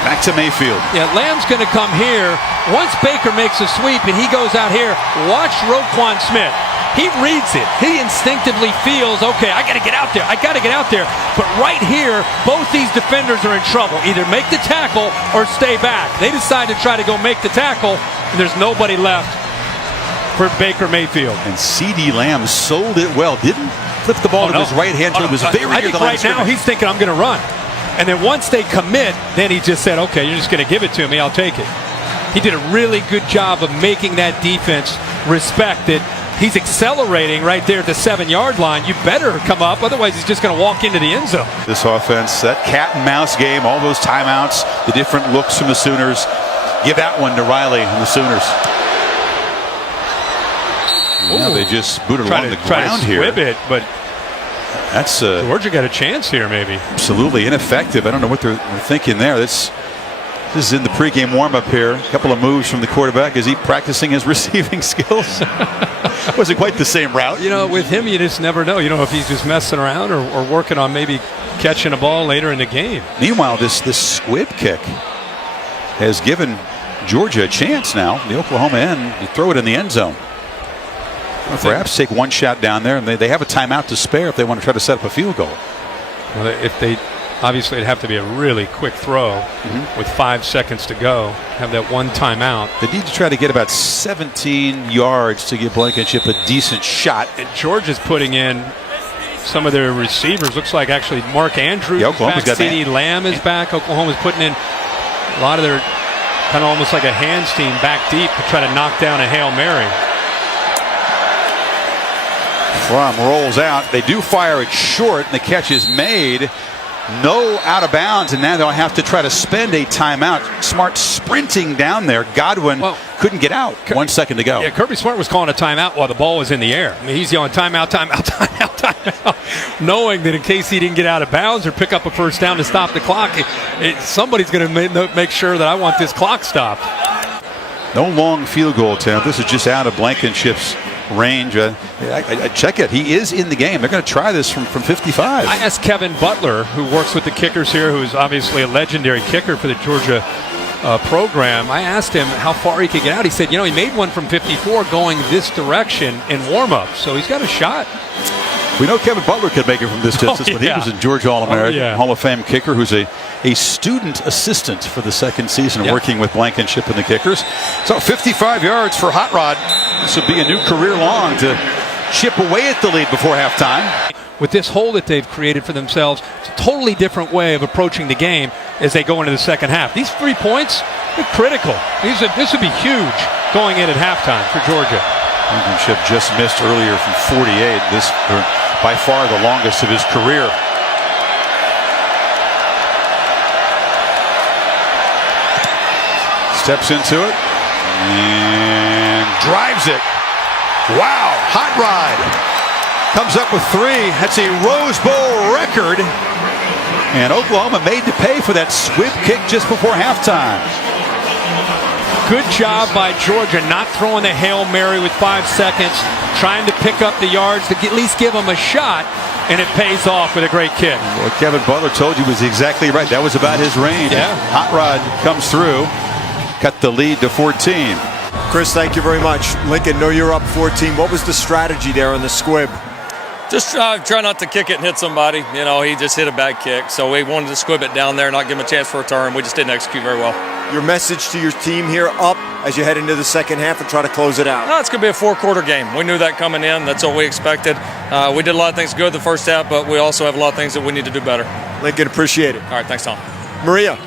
back to Mayfield. Yeah, Lamb's going to come here. Once Baker makes a sweep and he goes out here, watch Roquan Smith. He reads it. He instinctively feels, okay, I got to get out there. I got to get out there. But right here, both these defenders are in trouble. Either make the tackle or stay back. They decide to try to go make the tackle, and there's nobody left for Baker Mayfield. And C.D. Lamb sold it well. Didn't flip the ball to his right hand until it was very near the line of scrimmage. Right now, he's thinking, I'm going to run. And then once they commit, then he just said, okay, you're just going to give it to me. I'll take it. He did a really good job of making that defense respect it. He's accelerating right there at the 7-yard line. You better come up, otherwise he's just going to walk into the end zone. This offense, that cat and mouse game, all those timeouts, the different looks from the Sooners. Give that one to Riley and the Sooners. Now they just booted along the ground here. It, but that's Georgia got a chance here, maybe. Absolutely ineffective. I don't know what they're thinking there. This is in the pregame warm-up here. A couple of moves from the quarterback. Is he practicing his receiving skills? Wasn't quite the same route. With him, you just never know. If he's just messing around or working on maybe catching a ball later in the game. Meanwhile, this squib kick has given Georgia a chance now, the Oklahoma end, to throw it in the end zone. Perhaps take one shot down there, and they have a timeout to spare if they want to try to set up a field goal. Well, if they obviously it'd have to be a really quick throw with 5 seconds to go. Have that one timeout. They need to try to get about 17 yards to give Blankenship a decent shot. And Georgia's putting in some of their receivers. Looks like actually Mark Andrews is back. CeeDee Lamb is back. Oklahoma's putting in a lot of their kind of almost like a hands team back deep to try to knock down a Hail Mary. Fromm rolls out. They do fire it short, and the catch is made. No out of bounds, and now they'll have to try to spend a timeout. Smart sprinting down there. Godwin couldn't get out. 1 second to go. Yeah, Kirby Smart was calling a timeout while the ball was in the air. I mean, he's yelling timeout, timeout, timeout, timeout, knowing that in case he didn't get out of bounds or pick up a first down to stop the clock, somebody's going to make sure that I want this clock stopped. No long field goal attempt. This is just out of Blankenship's range. I check it. He is in the game. They're going to try this from 55. I asked Kevin Butler, who works with the kickers here, who's obviously a legendary kicker for the Georgia program. I asked him how far he could get out. He said, he made one from 54 going this direction in warm-up, so he's got a shot. We know Kevin Butler could make it from this distance, but he was a Georgia All-American, Hall of Fame kicker who's a student assistant for the second season working with Blankenship and the kickers. So 55 yards for Hot Rod. This would be a new career long to chip away at the lead before halftime. With this hole that they've created for themselves, it's a totally different way of approaching the game as they go into the second half. These 3 points are critical. This would be huge going in at halftime for Georgia. Blankenship just missed earlier from 48. This by far the longest of his career. Steps into it and drives it. Wow, Hot Rod comes up with 3. That's a Rose Bowl record. And Oklahoma made to pay for that squib kick just before halftime. Good job by Georgia not throwing the Hail Mary with 5 seconds, trying to pick up the yards to at least give them a shot, and it pays off with a great kick. What Kevin Butler told you was exactly right. That was about his range. Yeah. Hot Rod comes through, cut the lead to 14. Chris, thank you very much. Lincoln, know you're up 14. What was the strategy there on the squib? Just try not to kick it and hit somebody. He just hit a bad kick. So we wanted to squib it down there, not give him a chance for a turn. We just didn't execute very well. Your message to your team here up as you head into the second half and try to close it out? It's going to be a 4-quarter game. We knew that coming in. That's what we expected. We did a lot of things good the first half, but we also have a lot of things that we need to do better. Lincoln, appreciate it. All right, thanks, Tom. Maria.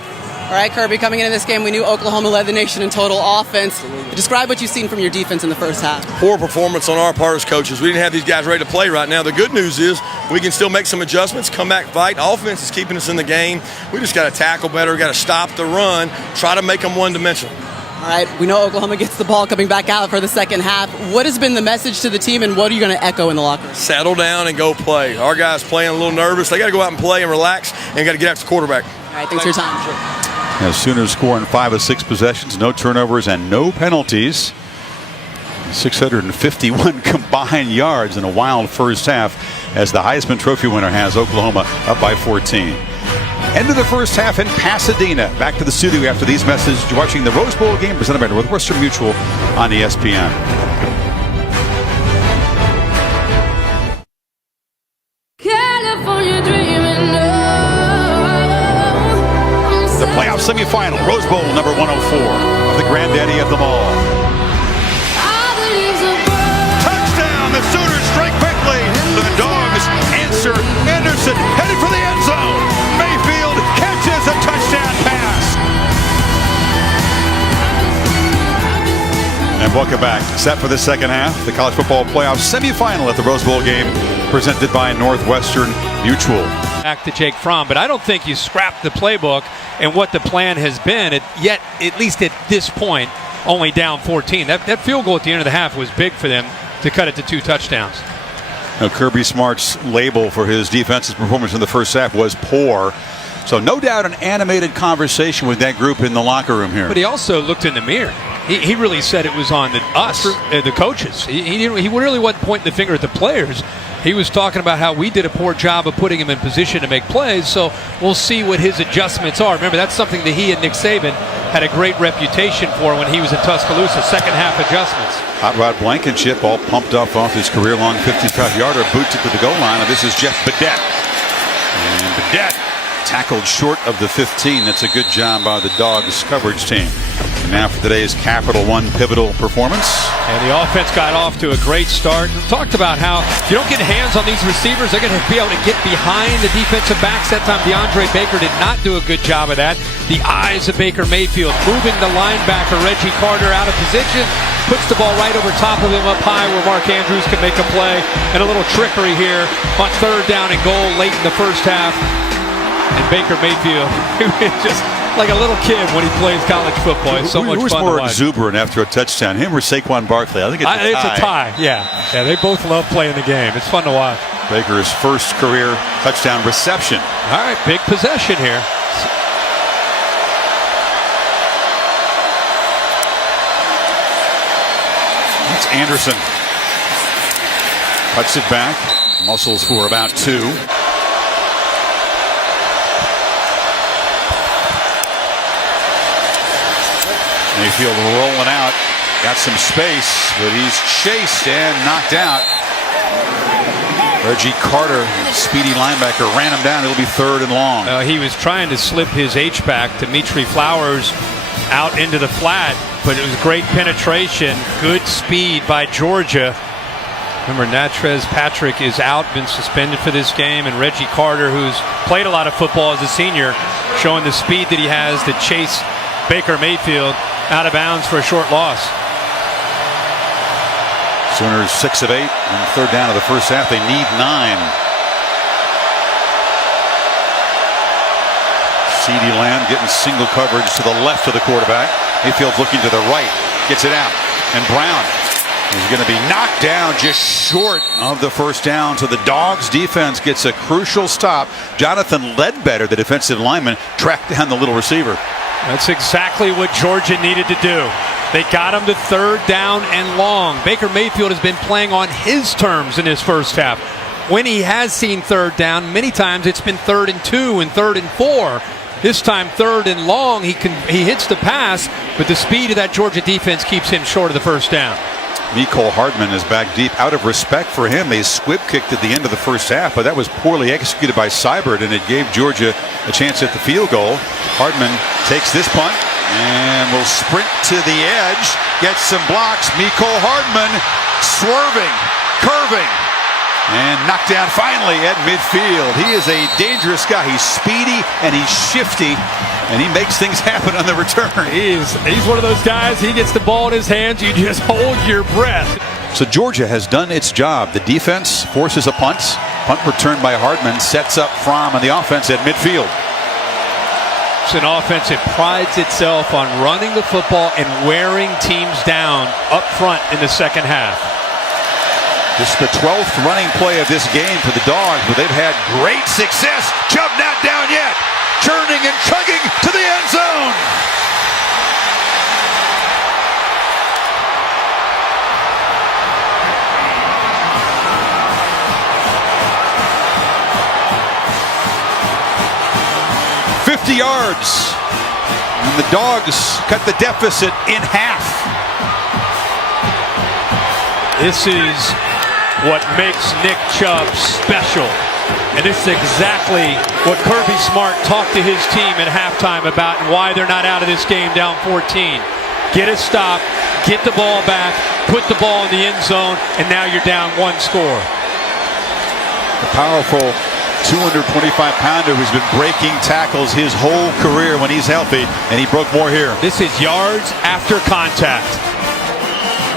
All right, Kirby, coming into this game, we knew Oklahoma led the nation in total offense. Describe what you've seen from your defense in the first half. Poor performance on our part as coaches. We didn't have these guys ready to play right now. The good news is we can still make some adjustments, come back, fight. Offense is keeping us in the game. We just got to tackle better, got to stop the run, try to make them one-dimensional. All right, we know Oklahoma gets the ball coming back out for the second half. What has been the message to the team, and what are you going to echo in the locker room? Settle down and go play. Our guys playing a little nervous. They got to go out and play and relax, and got to get after the quarterback. All right, thanks for your time. As Sooners score in 5 of 6 possessions, no turnovers and no penalties. 651 combined yards in a wild first half as the Heisman Trophy winner has Oklahoma up by 14. End of the first half in Pasadena. Back to the studio after these messages. You're watching the Rose Bowl game presented by Northwestern Mutual on ESPN. California dreaming The playoff semifinal, Rose Bowl number 104 of the granddaddy of them all. Touchdown! The Sooners strike quickly. The Dogs answer. Anderson headed for the end zone. Mayfield catches a touchdown pass. And welcome back. Set for the second half, the college football playoff semifinal at the Rose Bowl game presented by Northwestern Mutual. Back to Jake Fromm, but I don't think you scrap the playbook and what the plan has been, yet at least at this point, only down 14. That field goal at the end of the half was big for them to cut it to 2 touchdowns. Now, Kirby Smart's label for his defensive performance in the first half was poor. So no doubt an animated conversation with that group in the locker room here. But he also looked in the mirror. He really said it was on us, the coaches. He really wasn't pointing the finger at the players. he was talking about how we did a poor job of putting him in position to make plays, so we'll see what his adjustments are. Remember, that's something that he and Nick Saban had a great reputation for when he was in Tuscaloosa, second half adjustments. Hot Rod Blankenship all pumped up off his career-long 55-yarder, boots it to the goal line, and this is Jeff Badet. And Badet tackled short of the 15. That's a good job by the Dogs coverage team. And now for today's Capital One pivotal performance. And the offense got off to a great start. We talked about how if you don't get hands on these receivers, they're going to be able to get behind the defensive backs. That time DeAndre Baker did not do a good job of that. The eyes of Baker Mayfield moving the linebacker Reggie Carter out of position, puts the ball right over top of him up high where Mark Andrews can make a play. And a little trickery here on third down and goal late in the first half. And Baker Mayfield, just like a little kid when he plays college football. It's so much fun to watch. Who's more exuberant after a touchdown, him or Saquon Barkley? I think it's a tie. It's a tie, yeah. They both love playing the game. It's fun to watch. Baker's first career touchdown reception. All right, big possession here. It's Anderson. Cuts it back. Muscles for about 2. Mayfield rolling out, got some space, but he's chased and knocked out. Reggie Carter, speedy linebacker, ran him down. It'll be third and long. He was trying to slip his H-back, Dimitri Flowers, out into the flat, but it was great penetration, good speed by Georgia. Remember, Natrez Patrick is out, been suspended for this game, and Reggie Carter, who's played a lot of football as a senior, showing the speed that he has to chase Baker Mayfield out of bounds for a short loss. Sooners 6 of 8 on third down of the first half. They need 9. CeeDee Lamb getting single coverage to the left of the quarterback. Mayfield's looking to the right, gets it out, and Brown is going to be knocked down just short of the first down. So the Dogs defense gets a crucial stop. Jonathan Ledbetter, the defensive lineman, tracked down the little receiver. That's exactly what Georgia needed to do. They got him to third down and long. Baker Mayfield has been playing on his terms in his first half. When he has seen third down, many times it's been 3rd and 2 and 3rd and 4. This time 3rd and long, he hits the pass, but the speed of that Georgia defense keeps him short of the first down. Mecole Hardman is back deep. Out of respect for him, they squib kicked at the end of the first half, but that was poorly executed by Seibert, and it gave Georgia a chance at the field goal. Hardman takes this punt and will sprint to the edge, gets some blocks. Mecole Hardman swerving, curving, and knocked down finally at midfield. He is a dangerous guy. He's speedy and he's shifty, and he makes things happen on the return. He's one of those guys, he gets the ball in his hands, you just hold your breath. So Georgia has done its job. The defense forces a punt. Punt returned by Hardman sets up Fromm on the offense at midfield. It's an offense that prides itself on running the football and wearing teams down up front in the second half. This is the 12th running play of this game for the Dogs, but they've had great success. Chubb not down yet. Churning and chugging to the end zone. $50 yards. And the Dogs cut the deficit in half. This is what makes Nick Chubb special. And this is exactly what Kirby Smart talked to his team at halftime about and why they're not out of this game down 14. Get a stop, get the ball back, put the ball in the end zone, and now you're down 1 score. The powerful 225-pounder who's been breaking tackles his whole career when he's healthy, and he broke more here. This is yards after contact.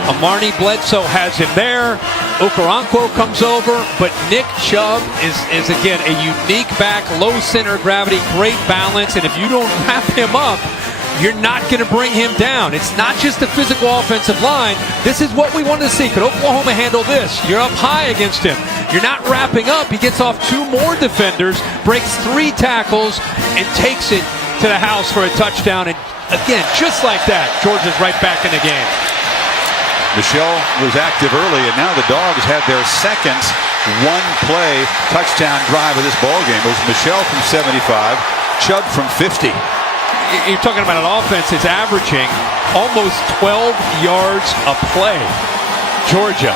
Amarni Bledsoe has him there. Okoronkwo comes over, but Nick Chubb is again a unique back, low center of gravity, great balance, and if you don't wrap him up, you're not going to bring him down. It's not just the physical offensive line. This is what we wanted to see. Could Oklahoma handle this? You're up high against him. You're not wrapping up. He gets off 2 more defenders, breaks 3 tackles, and takes it to the house for a touchdown. And again, just like that, Georgia's right back in the game. Michelle was active early, and now the Dogs had their second one-play touchdown drive of this ball game. It was Michel from 75, Chubb from 50. You're talking about an offense that's averaging almost 12 yards a play. Georgia.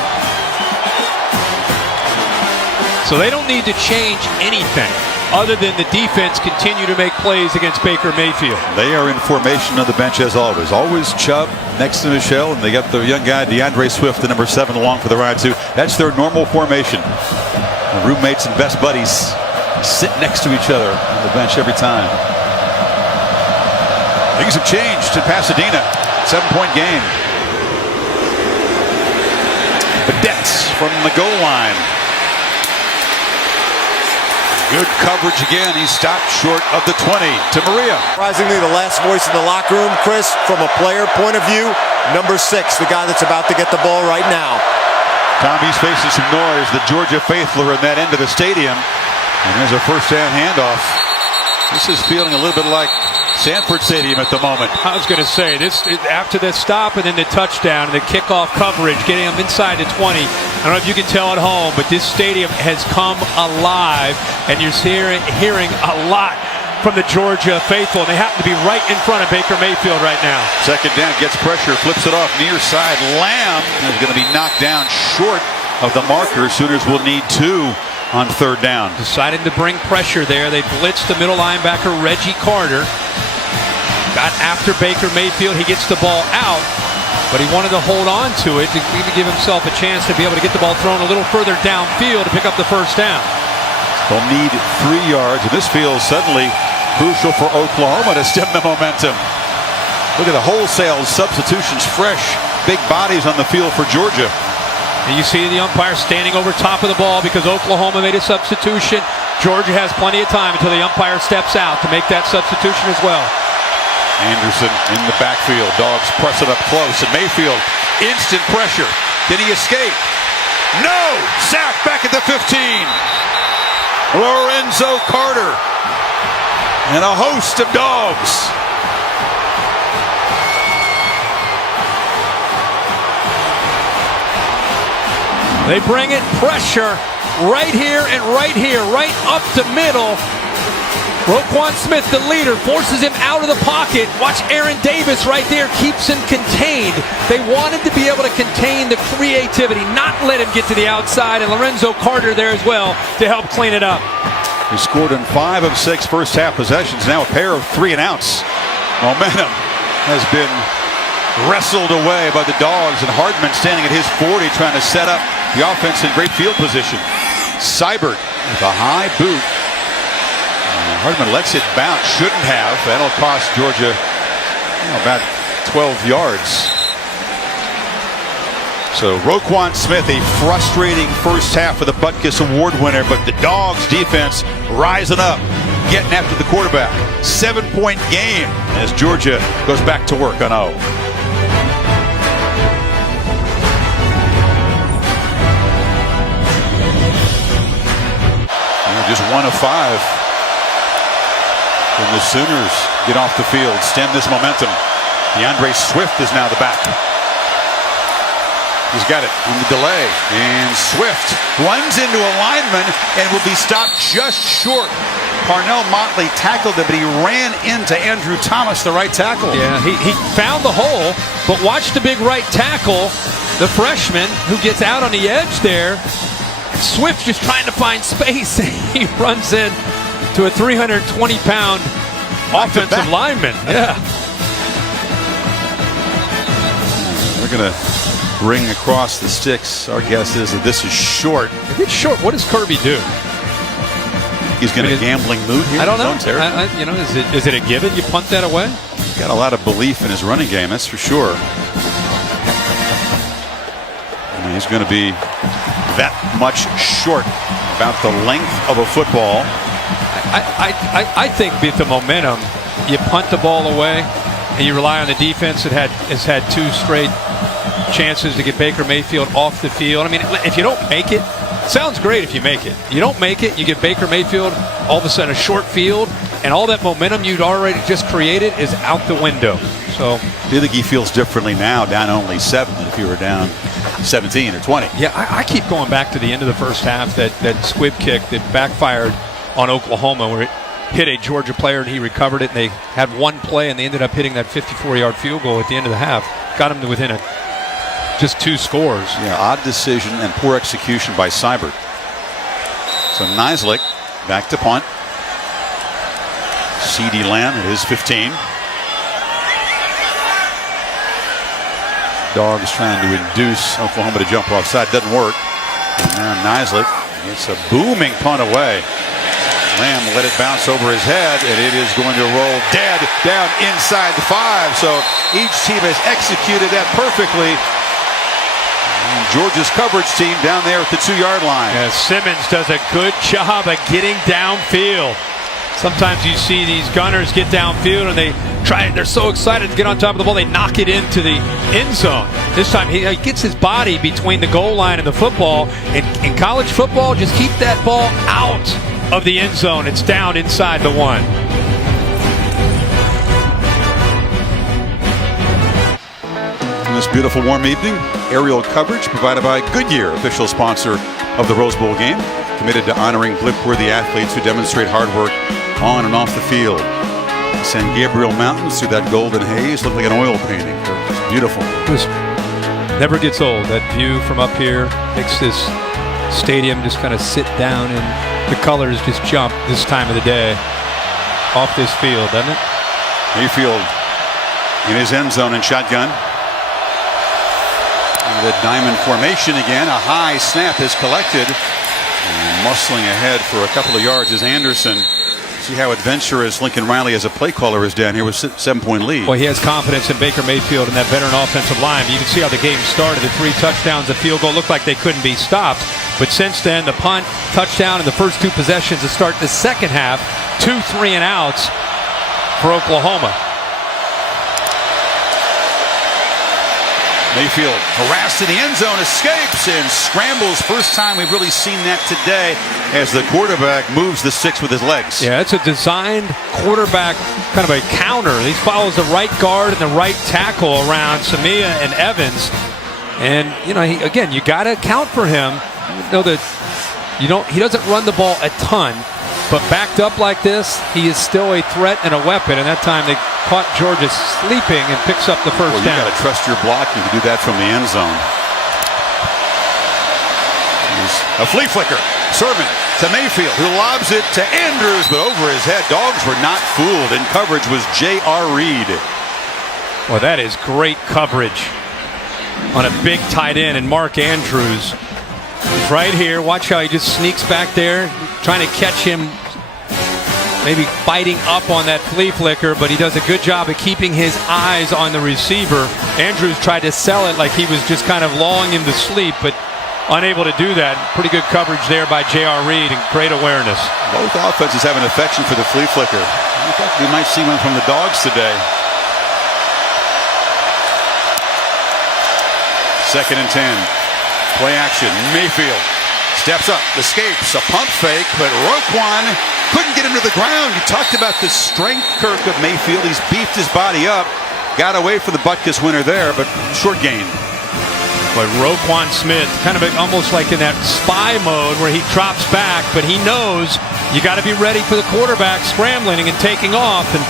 So they don't need to change anything other than the defense continue to make plays against Baker Mayfield. They are in formation on the bench as always. Always Chubb next to Michel, and they got the young guy DeAndre Swift, the number 7, along for the ride too. That's their normal formation. The roommates and best buddies sit next to each other on the bench every time. Things have changed in Pasadena. 7-point game. Vedettes from the goal line. Good coverage again. He stopped short of the 20 to Maria. Surprisingly, the last voice in the locker room, Chris, from a player point of view, number 6, the guy that's about to get the ball right now. Tommy's facing some noise. The Georgia faithful are in that end of the stadium. And there's a first-down handoff. This is feeling a little bit like Sanford Stadium at the moment. I was going to say, this after the stop and then the touchdown and the kickoff coverage, getting them inside the 20. I don't know if you can tell at home, but this stadium has come alive, and you're hearing a lot from the Georgia faithful, and they happen to be right in front of Baker Mayfield right now. Second down, gets pressure, flips it off near side. Lamb is going to be knocked down short of the marker. Sooners will need 2 on third down. Decided to bring pressure there. They blitzed the middle linebacker, Reggie Carter. Got after Baker Mayfield. He gets the ball out, but he wanted to hold on to it to maybe give himself a chance to be able to get the ball thrown a little further downfield to pick up the first down. They'll need 3 yards, and this feels suddenly crucial for Oklahoma to stem the momentum. Look at the wholesale substitutions, fresh, big bodies on the field for Georgia. And you see the umpire standing over top of the ball because Oklahoma made a substitution. Georgia has plenty of time until the umpire steps out to make that substitution as well. Anderson in the backfield. Dogs press it up close. And Mayfield, instant pressure. Did he escape? No! Sack back at the 15. Lorenzo Carter and a host of dogs. They bring it, pressure right here and right here, right up the middle. Roquan Smith, the leader, forces him out of the pocket. Watch Aaron Davis right there, keeps him contained. They wanted to be able to contain the creativity, not let him get to the outside, and Lorenzo Carter there as well to help clean it up. He scored in 5 of 6 first half possessions. Now a pair of 3 and outs. Momentum has been wrestled away by the Dogs, and Hardman standing at his 40 trying to set up the offense in great field position. Seibert with a high boot. Hardman lets it bounce. Shouldn't have. That'll cost Georgia about 12 yards. So Roquan Smith, a frustrating first half of the Butkus Award winner, but the Dogs defense rising up, getting after the quarterback. 7-point game as Georgia goes back to work on O. Just 1 of 5. When the Sooners get off the field, stem this momentum. DeAndre Swift is now the back. He's got it on the delay. And Swift runs into a lineman and will be stopped just short. Parnell Motley tackled him, but he ran into Andrew Thomas, the right tackle. Yeah, he found the hole, but watch the big right tackle, the freshman who gets out on the edge there. Swift just trying to find space. He runs in to a 320-pound offensive lineman. Yeah. We're going to ring across the sticks. Our guess is that this is short. If it's short, what does Kirby do? He's got a gambling mood here. I don't know. Is it a given? You punt that away? Got a lot of belief in his running game, that's for sure. I mean, he's going to be that much short about the length of a football. I think with the momentum, you punt the ball away and you rely on the defense that has had 2 straight chances to get Baker Mayfield off the field. I mean, if you don't make it, sounds great if you make it. You don't make it, you get Baker Mayfield all of a sudden a short field, and all that momentum you'd already just created is out the window. So do you think he feels differently now, down only 7 than if you were down? 17 or 20. Yeah, I keep going back to the end of the first half, that squib kick that backfired on Oklahoma where it hit a Georgia player and he recovered it, and they had one play and they ended up hitting that 54-yard field goal at the end of the half. Got them to within just 2 scores. Yeah, odd decision and poor execution by Seibert. So Niziolek back to punt. CeeDee Lamb at his 15. Dogs trying to induce Oklahoma to jump offside. Doesn't work. And now Niziolek gets a booming punt away. Lamb let it bounce over his head, and it is going to roll dead down inside the 5. So each team has executed that perfectly. And Georgia's coverage team down there at the 2-yard line. Yeah, Simmons does a good job of getting downfield. Sometimes you see these gunners get downfield and they're so excited to get on top of the ball, they knock it into the end zone. This time he gets his body between the goal line and the football. In college football, just keep that ball out of the end zone. It's down inside the 1. On this beautiful warm evening, aerial coverage provided by Goodyear, official sponsor of the Rose Bowl game, committed to honoring blip-worthy athletes who demonstrate hard work on and off the field. San Gabriel Mountains through that golden haze look like an oil painting. It's beautiful. This never gets old. That view from up here makes this stadium just kind of sit down, and the colors just jump this time of the day off this field, doesn't it? Mayfield in his end zone and shotgun. The diamond formation again. A high snap is collected. And muscling ahead for a couple of yards is Anderson. See how adventurous Lincoln Riley as a play caller is down here with 7-point lead. Well, he has confidence in Baker Mayfield and that veteran offensive line. You can see how the game started. The 3 touchdowns, the field goal looked like they couldn't be stopped. But since then, the punt, touchdown, and the first 2 possessions to start the second half, 2 3-and-outs for Oklahoma. Mayfield harassed in the end zone, escapes and scrambles. First time we've really seen that today as the quarterback moves the sticks with his legs. Yeah, it's a designed quarterback, kind of a counter. He follows the right guard and the right tackle around Samia and Evans. And, you know, again, you got to account for him. You know that he doesn't run the ball a ton, but backed up like this, he is still a threat and a weapon. And that time they caught Georgia sleeping and picks up the first down. You got to trust your blocking to do that from the end zone. A flea flicker. Sermon to Mayfield, who lobs it to Andrews, but over his head. Dogs were not fooled. In coverage was J.R. Reed. Well, that is great coverage on a big tight end, and Mark Andrews. He's right here. Watch how he just sneaks back there, trying to catch him, maybe biting up on that flea flicker, but he does a good job of keeping his eyes on the receiver. Andrews tried to sell it like he was just kind of lulling him to sleep, but unable to do that. Pretty good coverage there by J.R. Reed and great awareness. Both offenses have an affection for the flea flicker. In fact, we might see one from the Dogs today. 2nd and 10. Play action. Mayfield steps up, escapes, a pump fake, but Roquan couldn't get him to the ground. You talked about the strength, Kirk, of Mayfield. He's beefed his body up. Got away for the Butkus winner there, but short gain. But Roquan Smith, kind of almost like in that spy mode where he drops back, but he knows you got to be ready for the quarterback scrambling and taking off, and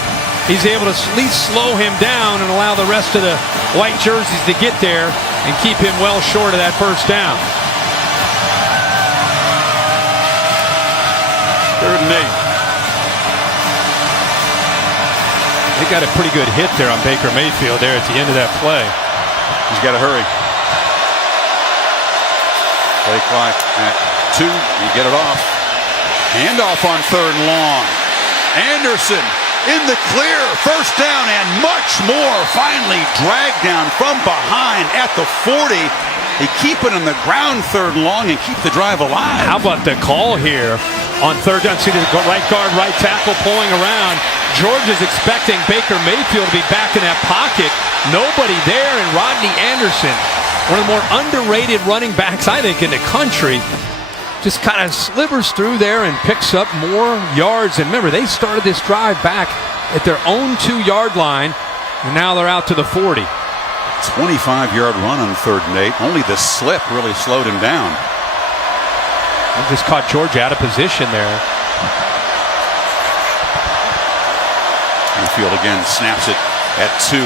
he's able to at least slow him down and allow the rest of the white jerseys to get there and keep him well short of that first down. 3rd and 8. They got a pretty good hit there on Baker Mayfield there at the end of that play. He's got to hurry. Play clock at 2. You get it off. Handoff on 3rd and long. Anderson in the clear. First down and much more. Finally dragged down from behind at the 40. They keep it on the ground 3rd and long and keep the drive alive. How about the call here on 3rd down? See the right guard, right tackle pulling around. Georgia's expecting Baker Mayfield to be back in that pocket. Nobody there, and Rodney Anderson, one of the more underrated running backs, I think, in the country, just kind of slivers through there and picks up more yards. And remember, they started this drive back at their own 2-yard line, and now they're out to the 40. 25-yard run on 3rd and 8. Only the slip really slowed him down. Just caught Georgia out of position there. Mayfield again snaps it at 2.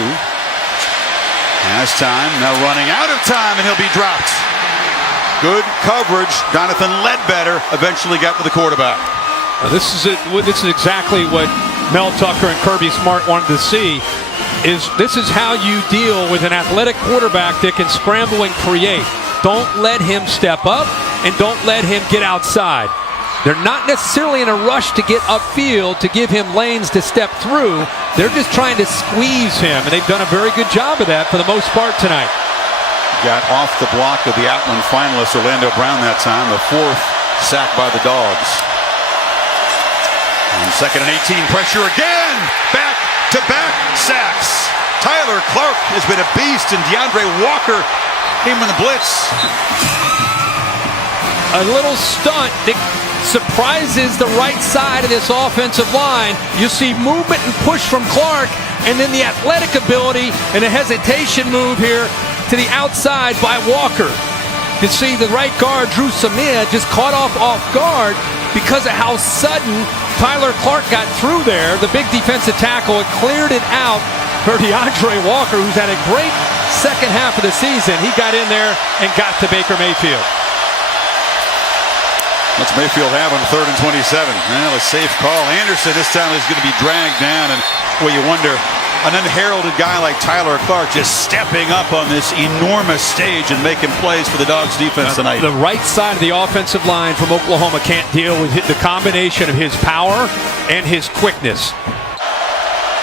Has time, now running out of time, and he'll be dropped. Good coverage. Jonathan Ledbetter eventually got to the quarterback. This is exactly what Mel Tucker and Kirby Smart wanted to see. This is how you deal with an athletic quarterback that can scramble and create. Don't let him step up, and don't let him get outside. They're not necessarily in a rush to get upfield to give him lanes to step through. They're just trying to squeeze him, and they've done a very good job of that for the most part tonight. Got off the block of the Outland finalist Orlando Brown that time, the 4th sack by the Dogs. And 2nd and 18, pressure again. Back-to-back sacks. Tyler Clark has been a beast, and DeAndre Walker came in the blitz. A little stunt that surprises the right side of this offensive line. You see movement and push from Clark, and then the athletic ability and a hesitation move here to the outside by Walker. You see the right guard, Drew Samia, just caught off guard because of how sudden Tyler Clark got through there. The big defensive tackle had cleared it out for DeAndre Walker, who's had a great second half of the season. He got in there and got to Baker Mayfield. What's Mayfield have on 3rd and 27? Well, a safe call. Anderson this time is going to be dragged down, and well, you wonder, an unheralded guy like Tyler Clark just stepping up on this enormous stage and making plays for the Dogs defense tonight. The right side of the offensive line from Oklahoma can't deal with the combination of his power and his quickness.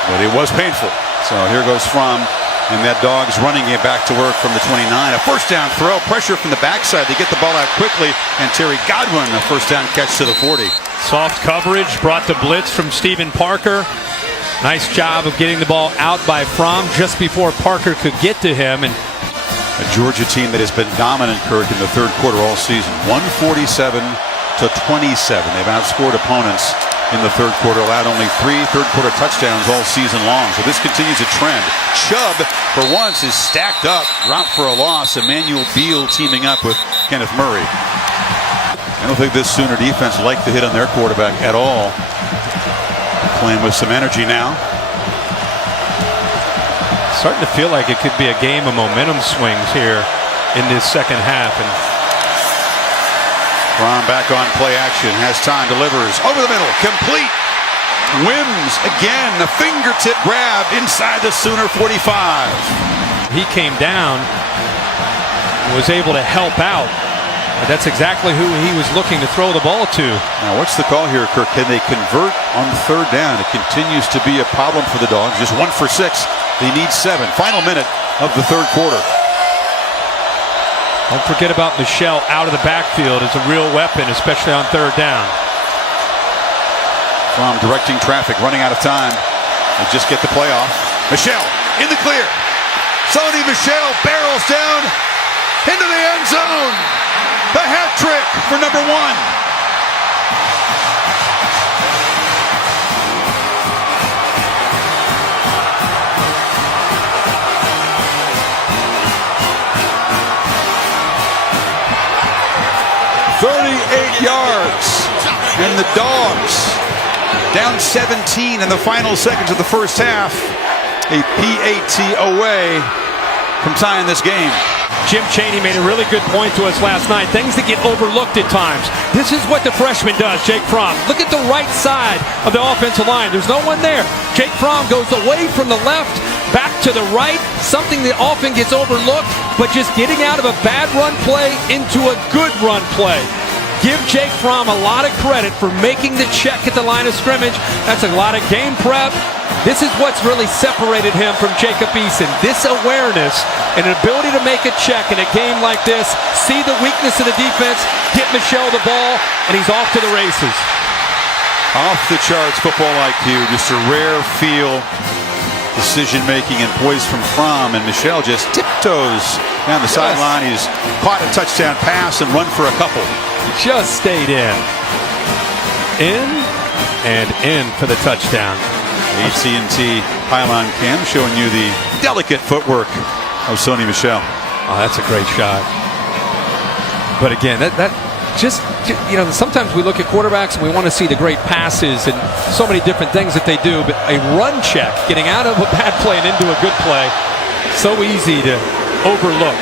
But it was painful. So here goes Fromm. And that Dogs running it back to work from the 29. A first down throw, pressure from the backside to get the ball out quickly. And Terry Godwin, a first down catch to the 40. Soft coverage, brought the blitz from Stephen Parker. Nice job of getting the ball out by Fromm just before Parker could get to him. And a Georgia team that has been dominant, Kirk, in the 3rd quarter all season. 147-27. They've outscored opponents in the 3rd quarter, allowed only 3 third-quarter touchdowns all season long. So this continues a trend. Chubb, for once, is stacked up, dropped for a loss. Emmanuel Beal teaming up with Kenneth Murray. I don't think this Sooner defense liked the hit on their quarterback at all. Playing with some energy now. Starting to feel like it could be a game of momentum swings here in this second half. And Fromm back on play action, has time, delivers over the middle, complete. Wims again, a fingertip grab inside the Sooner 45. He came down, was able to help out. That's exactly who he was looking to throw the ball to. Now what's the call here, Kirk? Can they convert on 3rd down? It continues to be a problem for the Dogs. Just 1 for 6. They need 7. Final minute of the 3rd quarter. Don't forget about Michelle out of the backfield as a real weapon, especially on 3rd down. From directing traffic, running out of time. They just get the play off. Michelle in the clear. Sony Michelle barrels down into the end zone. The hat trick for number 1. Yards, and the Dogs down 17 in the final seconds of the first half. A PAT away from tying this game. Jim Chaney made a really good point to us last night. Things that get overlooked at times. This is what the freshman does, Jake Fromm. Look at the right side of the offensive line. There's no one there. Jake Fromm goes away from the left, back to the right, something that often gets overlooked, but just getting out of a bad run play into a good run play. Give Jake Fromm a lot of credit for making the check at the line of scrimmage. That's a lot of game prep. This is what's really separated him from Jacob Eason. This awareness and an ability to make a check in a game like this, see the weakness of the defense, get Michelle the ball, and he's off to the races. Off the charts football IQ, just a rare feel, decision-making and poise from Fromm, and Michelle just tiptoes down the sideline. He's caught a touchdown pass and run for a couple. Just stayed in and in for the touchdown. AT&T Pylon Cam showing you the delicate footwork of Sony Michel. Oh, that's a great shot. But again, that just, you know, sometimes we look at quarterbacks and we want to see the great passes and so many different things that they do, but a run check, getting out of a bad play and into a good play, so easy to overlook.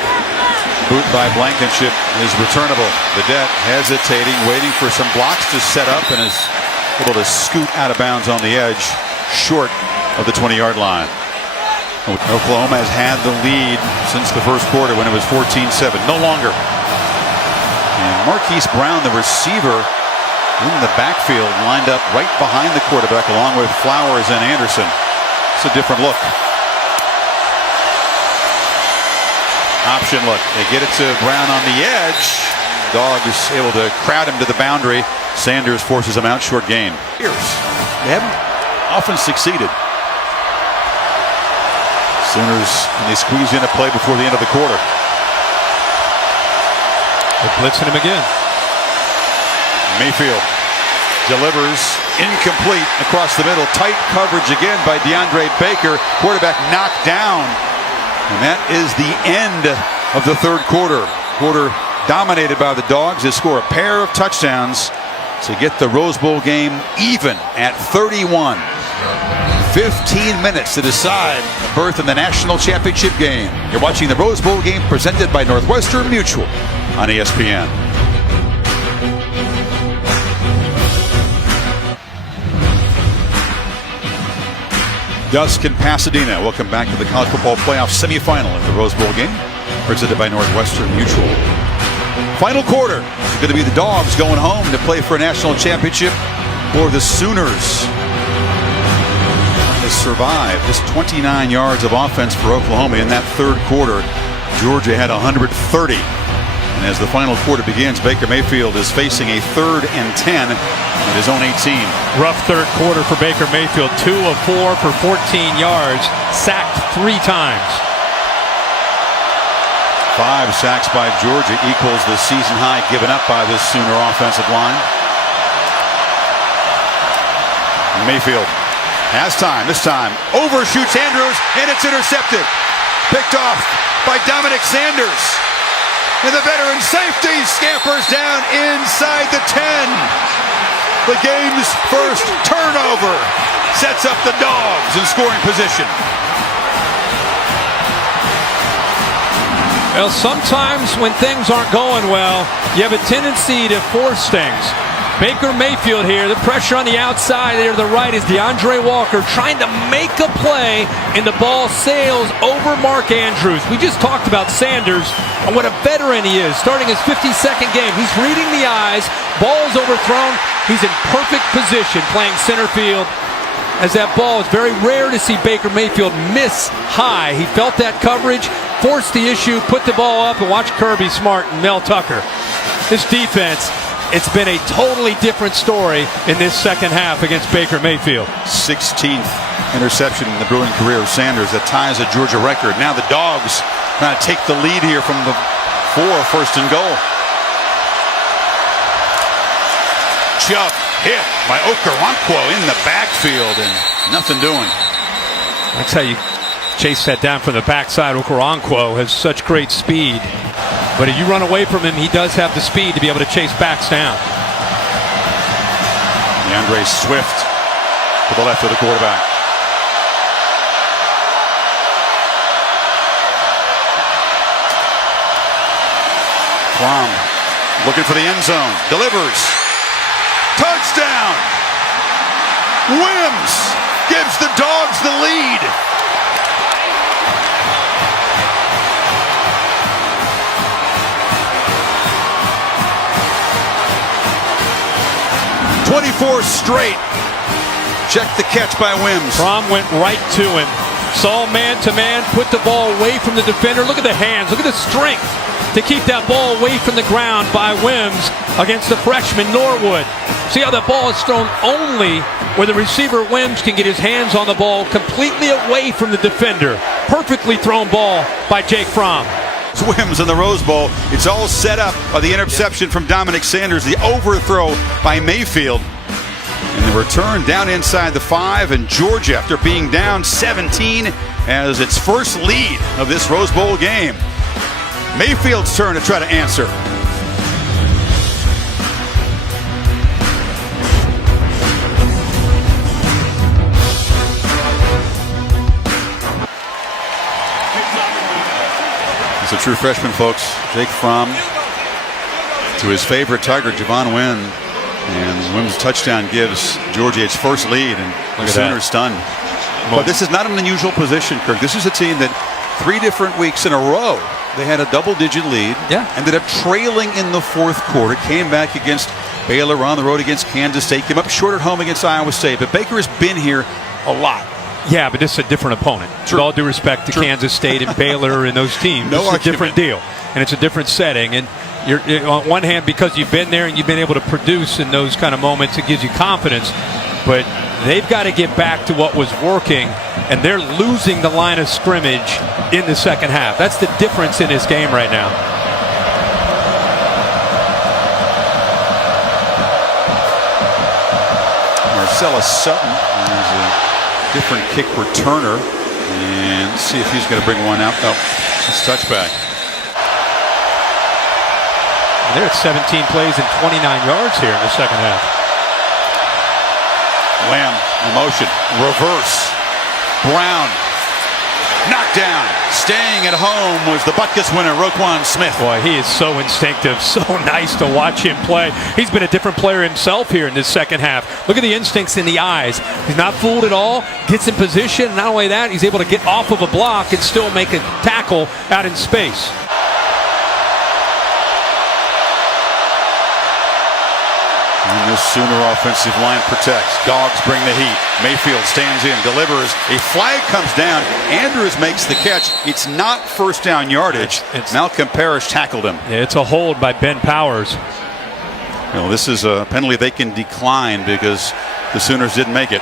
Boot by Blankenship is returnable. Vedette hesitating, waiting for some blocks to set up, and is able to scoot out of bounds on the edge, short of the 20-yard line. Oklahoma has had the lead since the first quarter when it was 14-7. No longer. And Marquise Brown, the receiver, in the backfield, lined up right behind the quarterback along with Flowers and Anderson. It's a different look. Option look. They get it to Brown on the edge. Dog is able to crowd him to the boundary. Sanders forces him out, short gain. They haven't often succeeded. Sooners, and they squeeze in a play before the end of the quarter. They're blitzing him again. Mayfield delivers incomplete across the middle. Tight coverage again by DeAndre Baker. Quarterback knocked down. And that is the end of the third quarter. Quarter dominated by the Dogs. They score a pair of touchdowns to get the Rose Bowl game even at 31. 15 minutes to decide a berth in the national championship game. You're watching the Rose Bowl game presented by Northwestern Mutual on ESPN. Dusk in Pasadena. Welcome back to the College Football Playoff semifinal of the Rose Bowl game presented by Northwestern Mutual. Final quarter. It's going to be the Dogs going home to play for a national championship, or the Sooners survive. Just 29 yards of offense for Oklahoma in that third quarter. Georgia had 130. And as the final quarter begins, Baker Mayfield is facing a 3rd and 10 at his own 18. Rough third quarter for Baker Mayfield. 2 of 4 for 14 yards. Sacked 3 times. 5 sacks by Georgia equals the season high given up by this Sooner offensive line. Mayfield has time. This time overshoots Andrews, and it's intercepted. Picked off by Dominic Sanders. And the veteran safety scampers down inside the 10. The game's first turnover sets up the Dogs in scoring position. Well, sometimes when things aren't going well, you have a tendency to force things. Baker Mayfield here, the pressure on the outside there to the right is DeAndre Walker trying to make a play, and the ball sails over Mark Andrews. We just talked about Sanders and what a veteran he is, starting his 52nd game. He's reading the eyes, ball's overthrown, he's in perfect position playing center field. As that ball, it's very rare to see Baker Mayfield miss high. He felt that coverage, forced the issue, put the ball up, and watch Kirby Smart and Mel Tucker. This defense, it's been a totally different story in this second half against Baker Mayfield. 16th interception in the Bruin career of Sanders that ties a Georgia record. Now the Dogs trying to take the lead here from the 4, 1st and goal. Chubb hit by Okoronkwo in the backfield and nothing doing. That's how you chase that down from the backside. Okoronkwo has such great speed. But if you run away from him, he does have the speed to be able to chase backs down. DeAndre Swift to the left of the quarterback. Plum looking for the end zone. Delivers. Touchdown! Wims gives the Dogs the lead. '24 straight. Check the catch by Wims. Fromm went right to him. Saw man-to-man, put the ball away from the defender. Look at the hands. Look at the strength to keep that ball away from the ground by Wims against the freshman Norwood. See how that ball is thrown only where the receiver Wims can get his hands on the ball completely away from the defender. Perfectly thrown ball by Jake Fromm. Wims in the Rose Bowl. It's all set up by the interception from Dominic Sanders, the overthrow by Mayfield. And the return down inside the 5, and Georgia, after being down 17, as its first lead of this Rose Bowl game. Mayfield's turn to try to answer. He's a true freshman, folks. Jake Fromm to his favorite Tiger, Javon Wynn. And Wynn's touchdown gives Georgia its first lead, and the Sooners stunned. But this is not an unusual position, Kirk. This is a team that 3 different weeks in a row, they had a double-digit lead. Yeah. Ended up trailing in the fourth quarter. Came back against Baylor, on the road against Kansas State. Came up short at home against Iowa State. But Baker has been here a lot. Yeah, but this is a different opponent. True. With all due respect to Kansas State and Baylor and those teams, No it's a argument. different deal. And it's a different setting. And you're on one hand, because you've been there and you've been able to produce in those kind of moments, it gives you confidence. But they've got to get back to what was working, and they're losing the line of scrimmage in the second half. That's the difference in this game right now. Marcellus Sutton is a different kick returner. And let's see if he's going to bring one out. Oh, it's touchback. They're at 17 plays and 29 yards here in the second half. Lamb in motion. Reverse. Brown. Knocked down. Staying at home was the Butkus winner, Roquan Smith. Boy, he is so instinctive. So nice to watch him play. He's been a different player himself here in this second half. Look at the instincts in the eyes. He's not fooled at all. Gets in position. Not only that, he's able to get off of a block and still make a tackle out in space. And this Sooner offensive line protects. Dogs bring the heat. Mayfield stands in, delivers. A flag comes down. Andrews makes the catch. It's not first down yardage. Malcolm Parrish tackled him. It's a hold by Ben Powers. Well, this is a penalty they can decline because the Sooners didn't make it.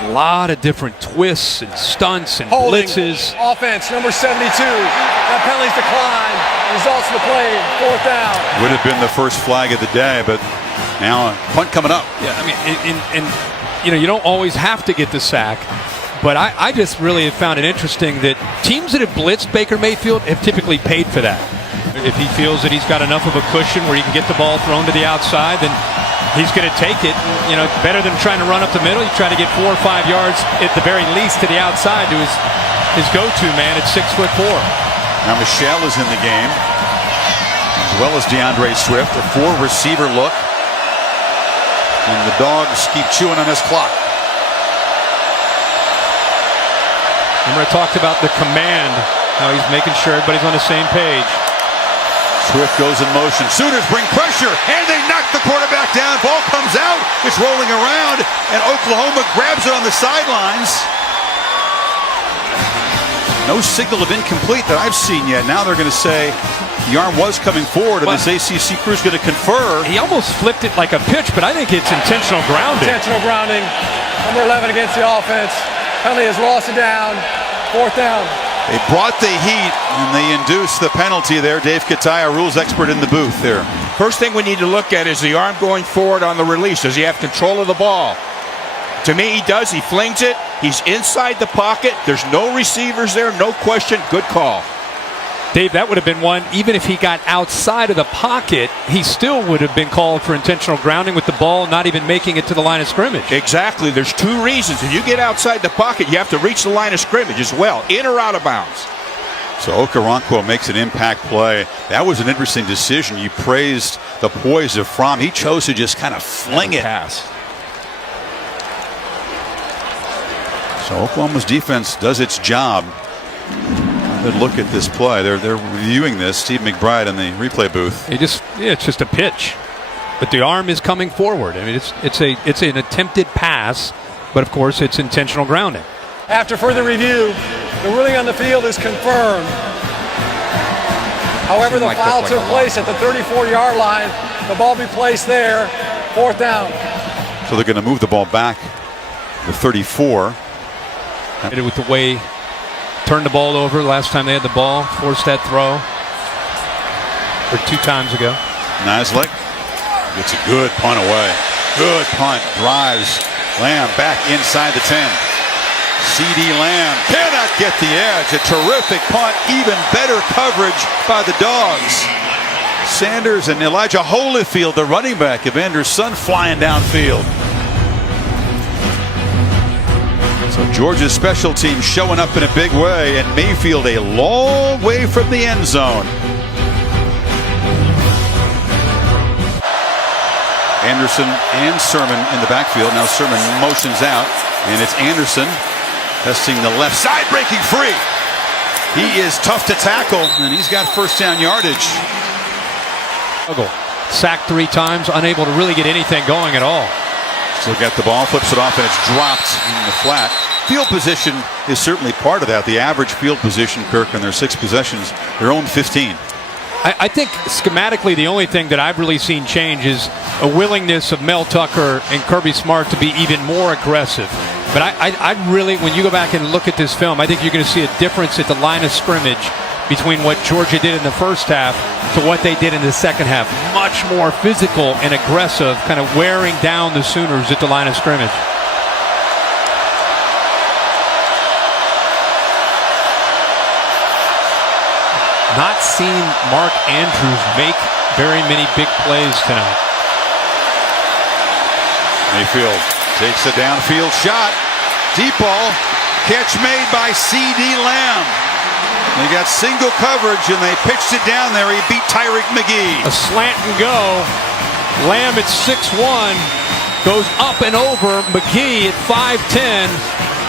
A lot of different twists and stunts and Holding. blitzes. Offense, number 72. That penalty's declined. Results of the play, 4th down. Would have been the first flag of the day, but now a punt coming up. Yeah, I mean, and you know, you don't always have to get the sack, but I just really have found it interesting that teams that have blitzed Baker Mayfield have typically paid for that. If he feels that he's got enough of a cushion where he can get the ball thrown to the outside, then he's going to take it. You know, better than trying to run up the middle. You try to get 4 or 5 yards at the very least to the outside to his go-to man at 6'4". Now Michelle is in the game, as well as DeAndre Swift. A 4-receiver look. And the Dogs keep chewing on this clock. Remember I talked about the command, how he's making sure everybody's on the same page. Swift goes in motion. Sooners bring pressure, and they knock the quarterback down. Ball comes out. It's rolling around, and Oklahoma grabs it on the sidelines. No signal of incomplete that I've seen yet. Now they're going to say the arm was coming forward, and this ACC crew is going to confer. He almost flipped it like a pitch, but I think it's intentional grounding. Intentional grounding. Number 11 against the offense. Penalty has lost it down. 4th down. They brought the heat, and they induced the penalty there. Dave Kataya, rules expert in the booth there. First thing we need to look at is the arm going forward on the release. Does he have control of the ball? To me, he does. He flings it. He's inside the pocket. There's no receivers there. No question. Good call. Dave, that would have been one. Even if he got outside of the pocket, he still would have been called for intentional grounding with the ball not even making it to the line of scrimmage. Exactly. There's 2 reasons. If you get outside the pocket, you have to reach the line of scrimmage as well, in or out of bounds. So Okoronkwo makes an impact play. That was an interesting decision. You praised the poise of Fromm. He chose to just kind of fling it. Pass. So Oklahoma's defense does its job. Good look at this play. They're reviewing this. Steve McBride in the replay booth. It's just a pitch, but the arm is coming forward. I mean, it's an attempted pass, but of course it's intentional grounding. After further review, the ruling on the field is confirmed. However, the foul took place at the 34-yard line. The ball be placed there. 4th down. So they're going to move the ball back to 34. With the way turned the ball over last time they had the ball, forced that throw, or 2 times ago. Naslik gets a good punt away. Good punt. Drives. Lamb back inside the 10. CeeDee Lamb cannot get the edge. A terrific punt. Even better coverage by the Dogs. Sanders and Elijah Holyfield, the running back, Evander's son, flying downfield. So Georgia's special team showing up in a big way, and Mayfield a long way from the end zone. Anderson and Sermon in the backfield. Now Sermon motions out, and it's Anderson testing the left side, breaking free. He is tough to tackle, and he's got first down yardage. Sacked 3 times, unable to really get anything going at all. Still got the ball, flips it off, and it's dropped in the flat. Field position is certainly part of that. The average field position, Kirk, in their 6 possessions, their own 15. I think schematically the only thing that I've really seen change is a willingness of Mel Tucker and Kirby Smart to be even more aggressive. But I really, when you go back and look at this film, I think you're going to see a difference at the line of scrimmage between what Georgia did in the first half to what they did in the second half. Much more physical and aggressive, kind of wearing down the Sooners at the line of scrimmage. Not seen Mark Andrews make very many big plays tonight. Mayfield takes a downfield shot. Deep ball. Catch made by CeeDee Lamb. They got single coverage and they pitched it down there. He beat Tyreek McGee. A slant and go. Lamb at 6'1", goes up and over McGee at 5'10".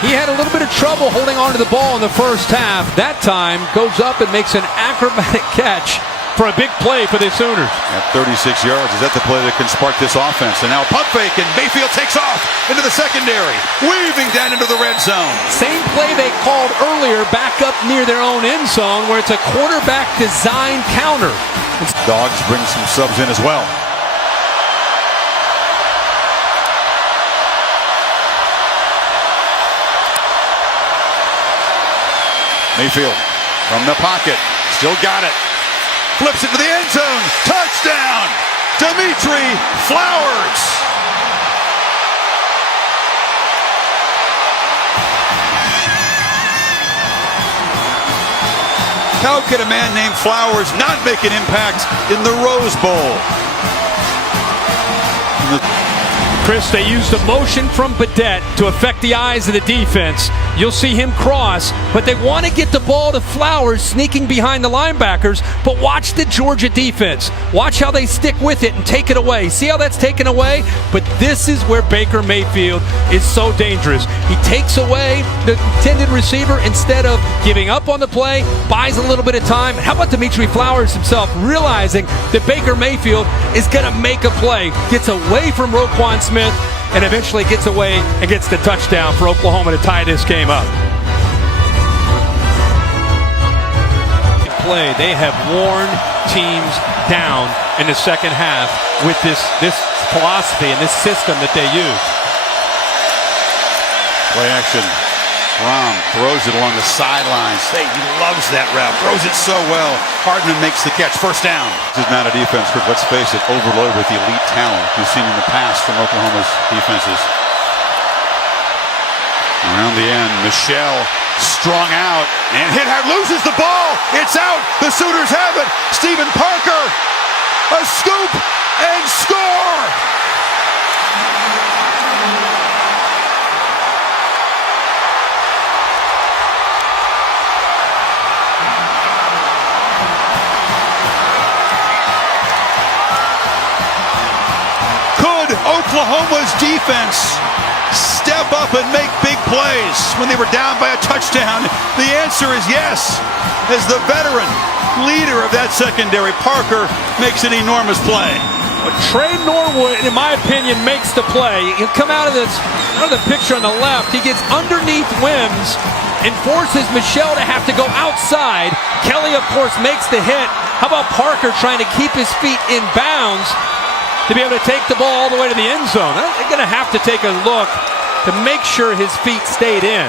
He had a little bit of trouble holding on to the ball in the first half. That time goes up and makes an acrobatic catch for a big play for the Sooners. At 36 yards, is that the play that can spark this offense? And now pump fake, and Mayfield takes off into the secondary, weaving down into the red zone. Same play they called earlier back up near their own end zone where it's a quarterback design counter. Dogs bring some subs in as well. Mayfield from the pocket, still got it. Flips it to the end zone. Touchdown! Dimitri Flowers. How could a man named Flowers not make an impact in the Rose Bowl? Chris, they used a motion from Badette to affect the eyes of the defense. You'll see him cross, but they want to get the ball to Flowers sneaking behind the linebackers, but watch the Georgia defense. Watch how they stick with it and take it away. See how that's taken away? But this is where Baker Mayfield is so dangerous. He takes away the intended receiver instead of giving up on the play, buys a little bit of time. How about Dimitri Flowers himself realizing that Baker Mayfield is going to make a play, gets away from Roquan Smith, and eventually gets away and gets the touchdown for Oklahoma to tie this game up. Play, they have worn teams down in the second half with this philosophy and this system that they use. Play action. Rom throws it along the sidelines. He loves that route. Throws it so well. Hardman makes the catch. First down. This is not a defense, Kirk. Let's face it, overloaded with elite talent we've seen in the past from Oklahoma's defenses. Around the end, Michelle strung out and hit hard, loses the ball. It's out. The Sooners have it. Stephen Parker, a scoop and score. Oklahoma's defense step up and make big plays when they were down by a touchdown? The answer is yes. As the veteran leader of that secondary, Parker makes an enormous play. Trey Norwood, in my opinion, makes the play. He'll come out of the picture on the left. He gets underneath Wims and forces Michelle to have to go outside. Kelly, of course, makes the hit. How about Parker trying to keep his feet in bounds to be able to take the ball all the way to the end zone? They're going to have to take a look to make sure his feet stayed in.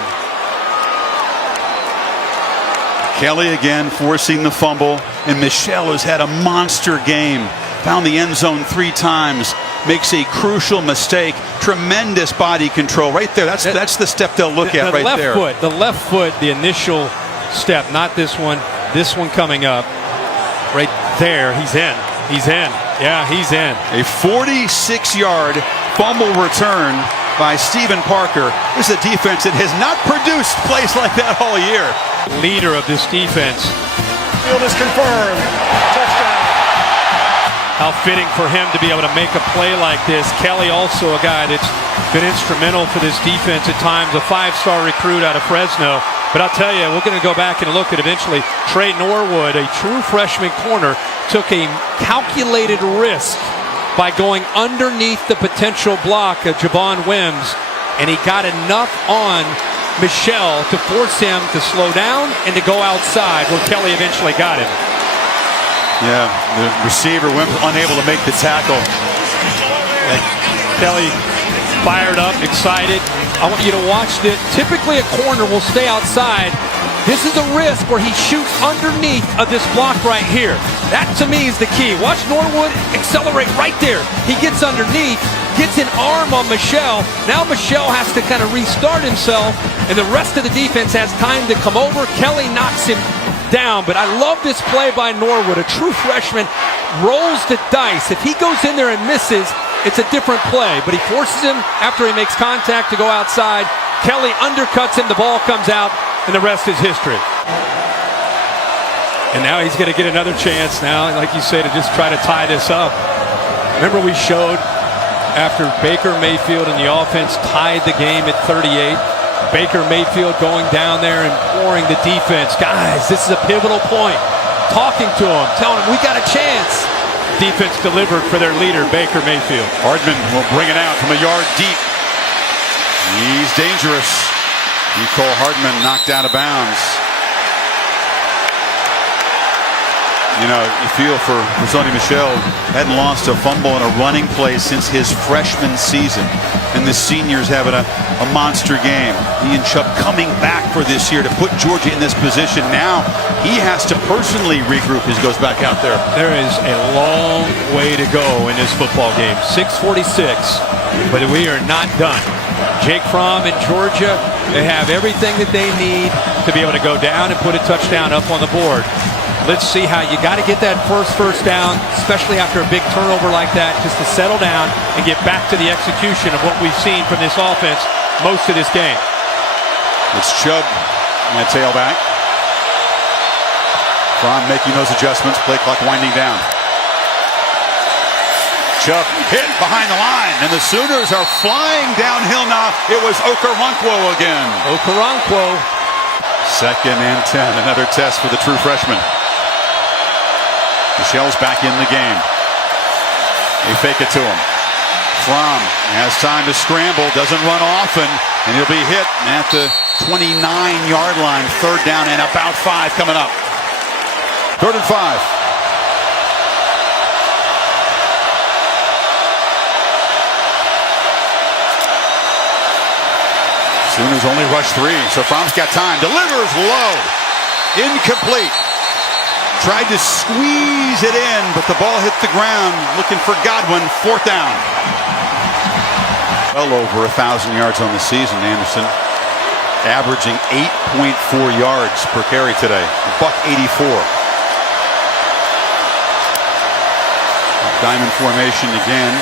Kelly again forcing the fumble, and Michelle has had a monster game. Found the end zone 3 times. makes a crucial mistake. Tremendous body control right there. That's the step they'll look at right there. The left foot, the initial step, not this one. This one coming up. Right there, he's in. He's in. Yeah, he's in. A 46-yard fumble return by Stephen Parker. This is a defense that has not produced plays like that all year. Leader of this defense. Field is confirmed. Touchdown. How fitting for him to be able to make a play like this. Kelly, also a guy that's been instrumental for this defense at times, a 5-star recruit out of Fresno. But I'll tell you, we're going to go back and look at eventually. Trey Norwood, a true freshman corner, took a calculated risk by going underneath the potential block of Javon Wims, and he got enough on Michelle to force him to slow down and to go outside, where Kelly eventually got him. Yeah, the receiver Wims unable to make the tackle. Kelly fired up, excited. I want you to watch this. Typically a corner will stay outside. This is a risk where he shoots underneath of this block right here. That to me is the key. Watch Norwood accelerate right there. He gets underneath, gets an arm on Michelle. Now Michelle has to kind of restart himself, and the rest of the defense has time to come over. Kelly knocks him down, but I love this play by Norwood. A true freshman rolls the dice. If he goes in there and misses, it's a different play, but he forces him after he makes contact to go outside. Kelly undercuts him, the ball comes out, and the rest is history. And now he's going to get another chance now, like you say, to just try to tie this up. Remember we showed after Baker Mayfield and the offense tied the game at 38, Baker Mayfield going down there and pouring the defense. Guys, this is a pivotal point. Talking to him, telling him we got a chance. Defense delivered for their leader, Baker Mayfield. Hardman will bring it out from a yard deep. He's dangerous. Nicole Hardman knocked out of bounds. You know, you feel for Sony Michel, hadn't lost a fumble in a running play since his freshman season. And the senior's having a monster game. Ian Chubb coming back for this year to put Georgia in this position. Now he has to personally regroup as he goes back out there. There is a long way to go in this football game. 6:46, but we are not done. Jake Fromm in Georgia, they have everything that they need to be able to go down and put a touchdown up on the board. Let's see how you got to get that first down, especially after a big turnover like that, just to settle down and get back to the execution of what we've seen from this offense most of this game. It's Chubb and that tailback. Fromm making those adjustments, play clock winding down. Chubb hit behind the line, and the Sooners are flying downhill now. It was Okoronkwo again. Okoronkwo. 2nd and 10, another test for the true freshman. Michel's back in the game. They fake it to him. Fromm has time to scramble, doesn't run often, and he'll be hit at the 29-yard line. 3rd down and about 5 coming up. 3rd and 5. Sooners only rush 3, so Fromm's got time. Delivers low. Incomplete. Tried to squeeze it in, but the ball hit the ground. Looking for Godwin. 4th down. Well over 1,000 yards on the season, Anderson. Averaging 8.4 yards per carry today. $184. Diamond formation again.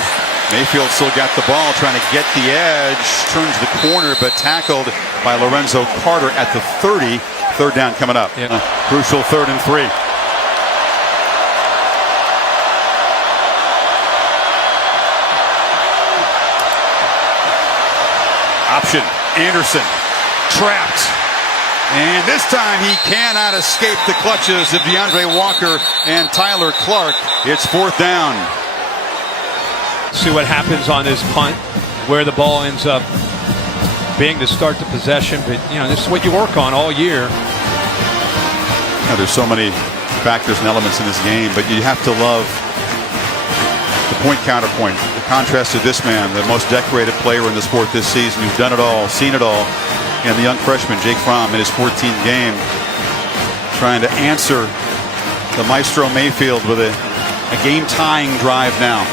Mayfield still got the ball, trying to get the edge. Turns the corner, but tackled by Lorenzo Carter at the 30. 3rd down coming up. Yep. Crucial 3rd and 3. Option. Anderson. Trapped. And this time he cannot escape the clutches of DeAndre Walker and Tyler Clark. It's 4th down. See what happens on this punt, where the ball ends up being to start the possession. But, you know, this is what you work on all year. Now, there's so many factors and elements in this game, but you have to love the point counterpoint. The contrast to this man, the most decorated player in the sport this season, who's done it all, seen it all, and the young freshman, Jake Fromm, in his 14th game, trying to answer the Maestro Mayfield with a game-tying drive now.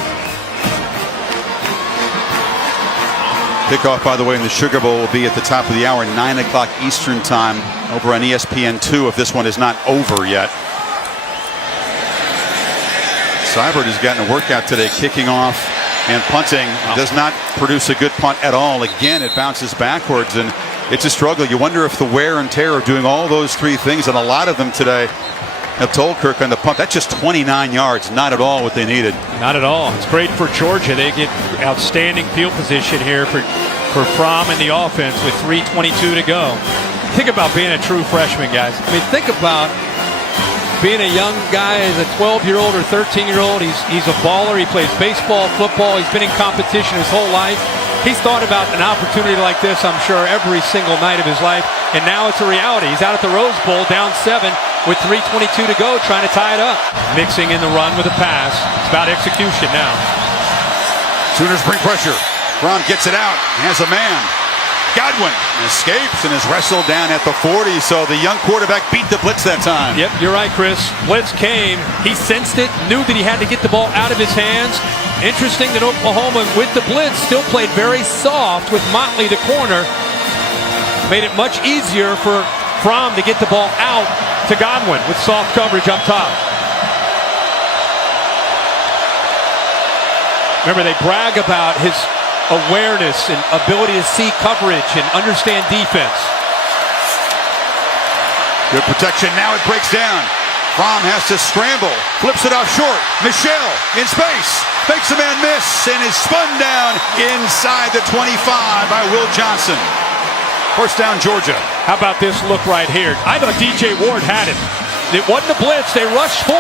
Kickoff, by the way, in the Sugar Bowl will be at the top of the hour, 9 o'clock Eastern time over on ESPN2 if this one is not over yet. Seibert has gotten a workout today, kicking off and punting. Does not produce a good punt at all. Again, it bounces backwards, and it's a struggle. You wonder if the wear and tear of doing all those three things, and a lot of them today, have told Kirk on the punt. That's just 29 yards. Not at all what they needed. Not at all. It's great for Georgia. They get outstanding field position here for Fromm and the offense with 3:22 to go. Think about being a true freshman, guys. I mean, think about being a young guy as a 12-year-old or 13-year-old. He's a baller. He plays baseball, football. He's been in competition his whole life. He's thought about an opportunity like this, I'm sure, every single night of his life. And now it's a reality. He's out at the Rose Bowl, down 7 with 3:22 to go, trying to tie it up. Mixing in the run with a pass. It's about execution now. Sooners bring pressure. Fromm gets it out. Has a man. Godwin escapes and is wrestled down at the 40. So the young quarterback beat the blitz that time. Yep, you're right, Chris. Blitz came. He sensed it, knew that he had to get the ball out of his hands. Interesting that Oklahoma, with the blitz, still played very soft with Motley the corner. Made it much easier for Fromm to get the ball out to Godwin with soft coverage up top. Remember, they brag about his awareness and ability to see coverage and understand defense. Good protection. Now it breaks down. Fromm has to scramble. Flips it off short. Michelle in space. Makes a man miss and is spun down inside the 25 by Will Johnson. First down, Georgia. How about this look right here? I thought DJ Ward had him. It wasn't a blitz. They rushed 4,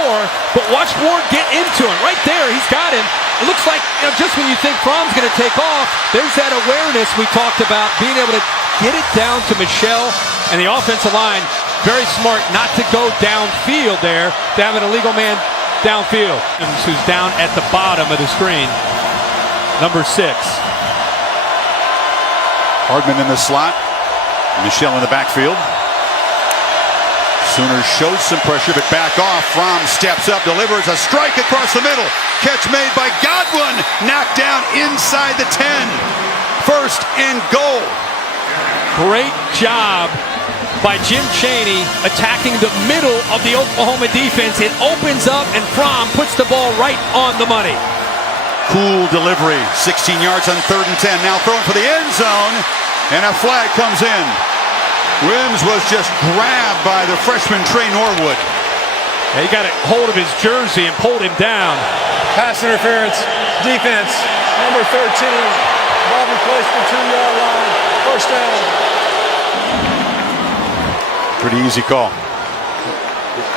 but watch Ward get into him. Right there, he's got him. It looks like, just when you think Fromm's going to take off, there's that awareness we talked about, being able to get it down to Michelle and the offensive line. Very smart not to go downfield there, to have an illegal man downfield. Who's down at the bottom of the screen. Number 6. Hardman in the slot. Michelle in the backfield. Sooners showed some pressure, but back off. Fromm steps up, delivers a strike across the middle. Catch made by Godwin. Knocked down inside the 10. First and goal. Great job by Jim Chaney attacking the middle of the Oklahoma defense. It opens up, and Fromm puts the ball right on the money. Cool delivery. 16 yards on 3rd and 10. Now thrown for the end zone, and a flag comes in. Wims was just grabbed by the freshman Trey Norwood. He got a hold of his jersey and pulled him down. Pass interference, defense, number 13. Ball replaced the 2-yard line. First down. Pretty easy call.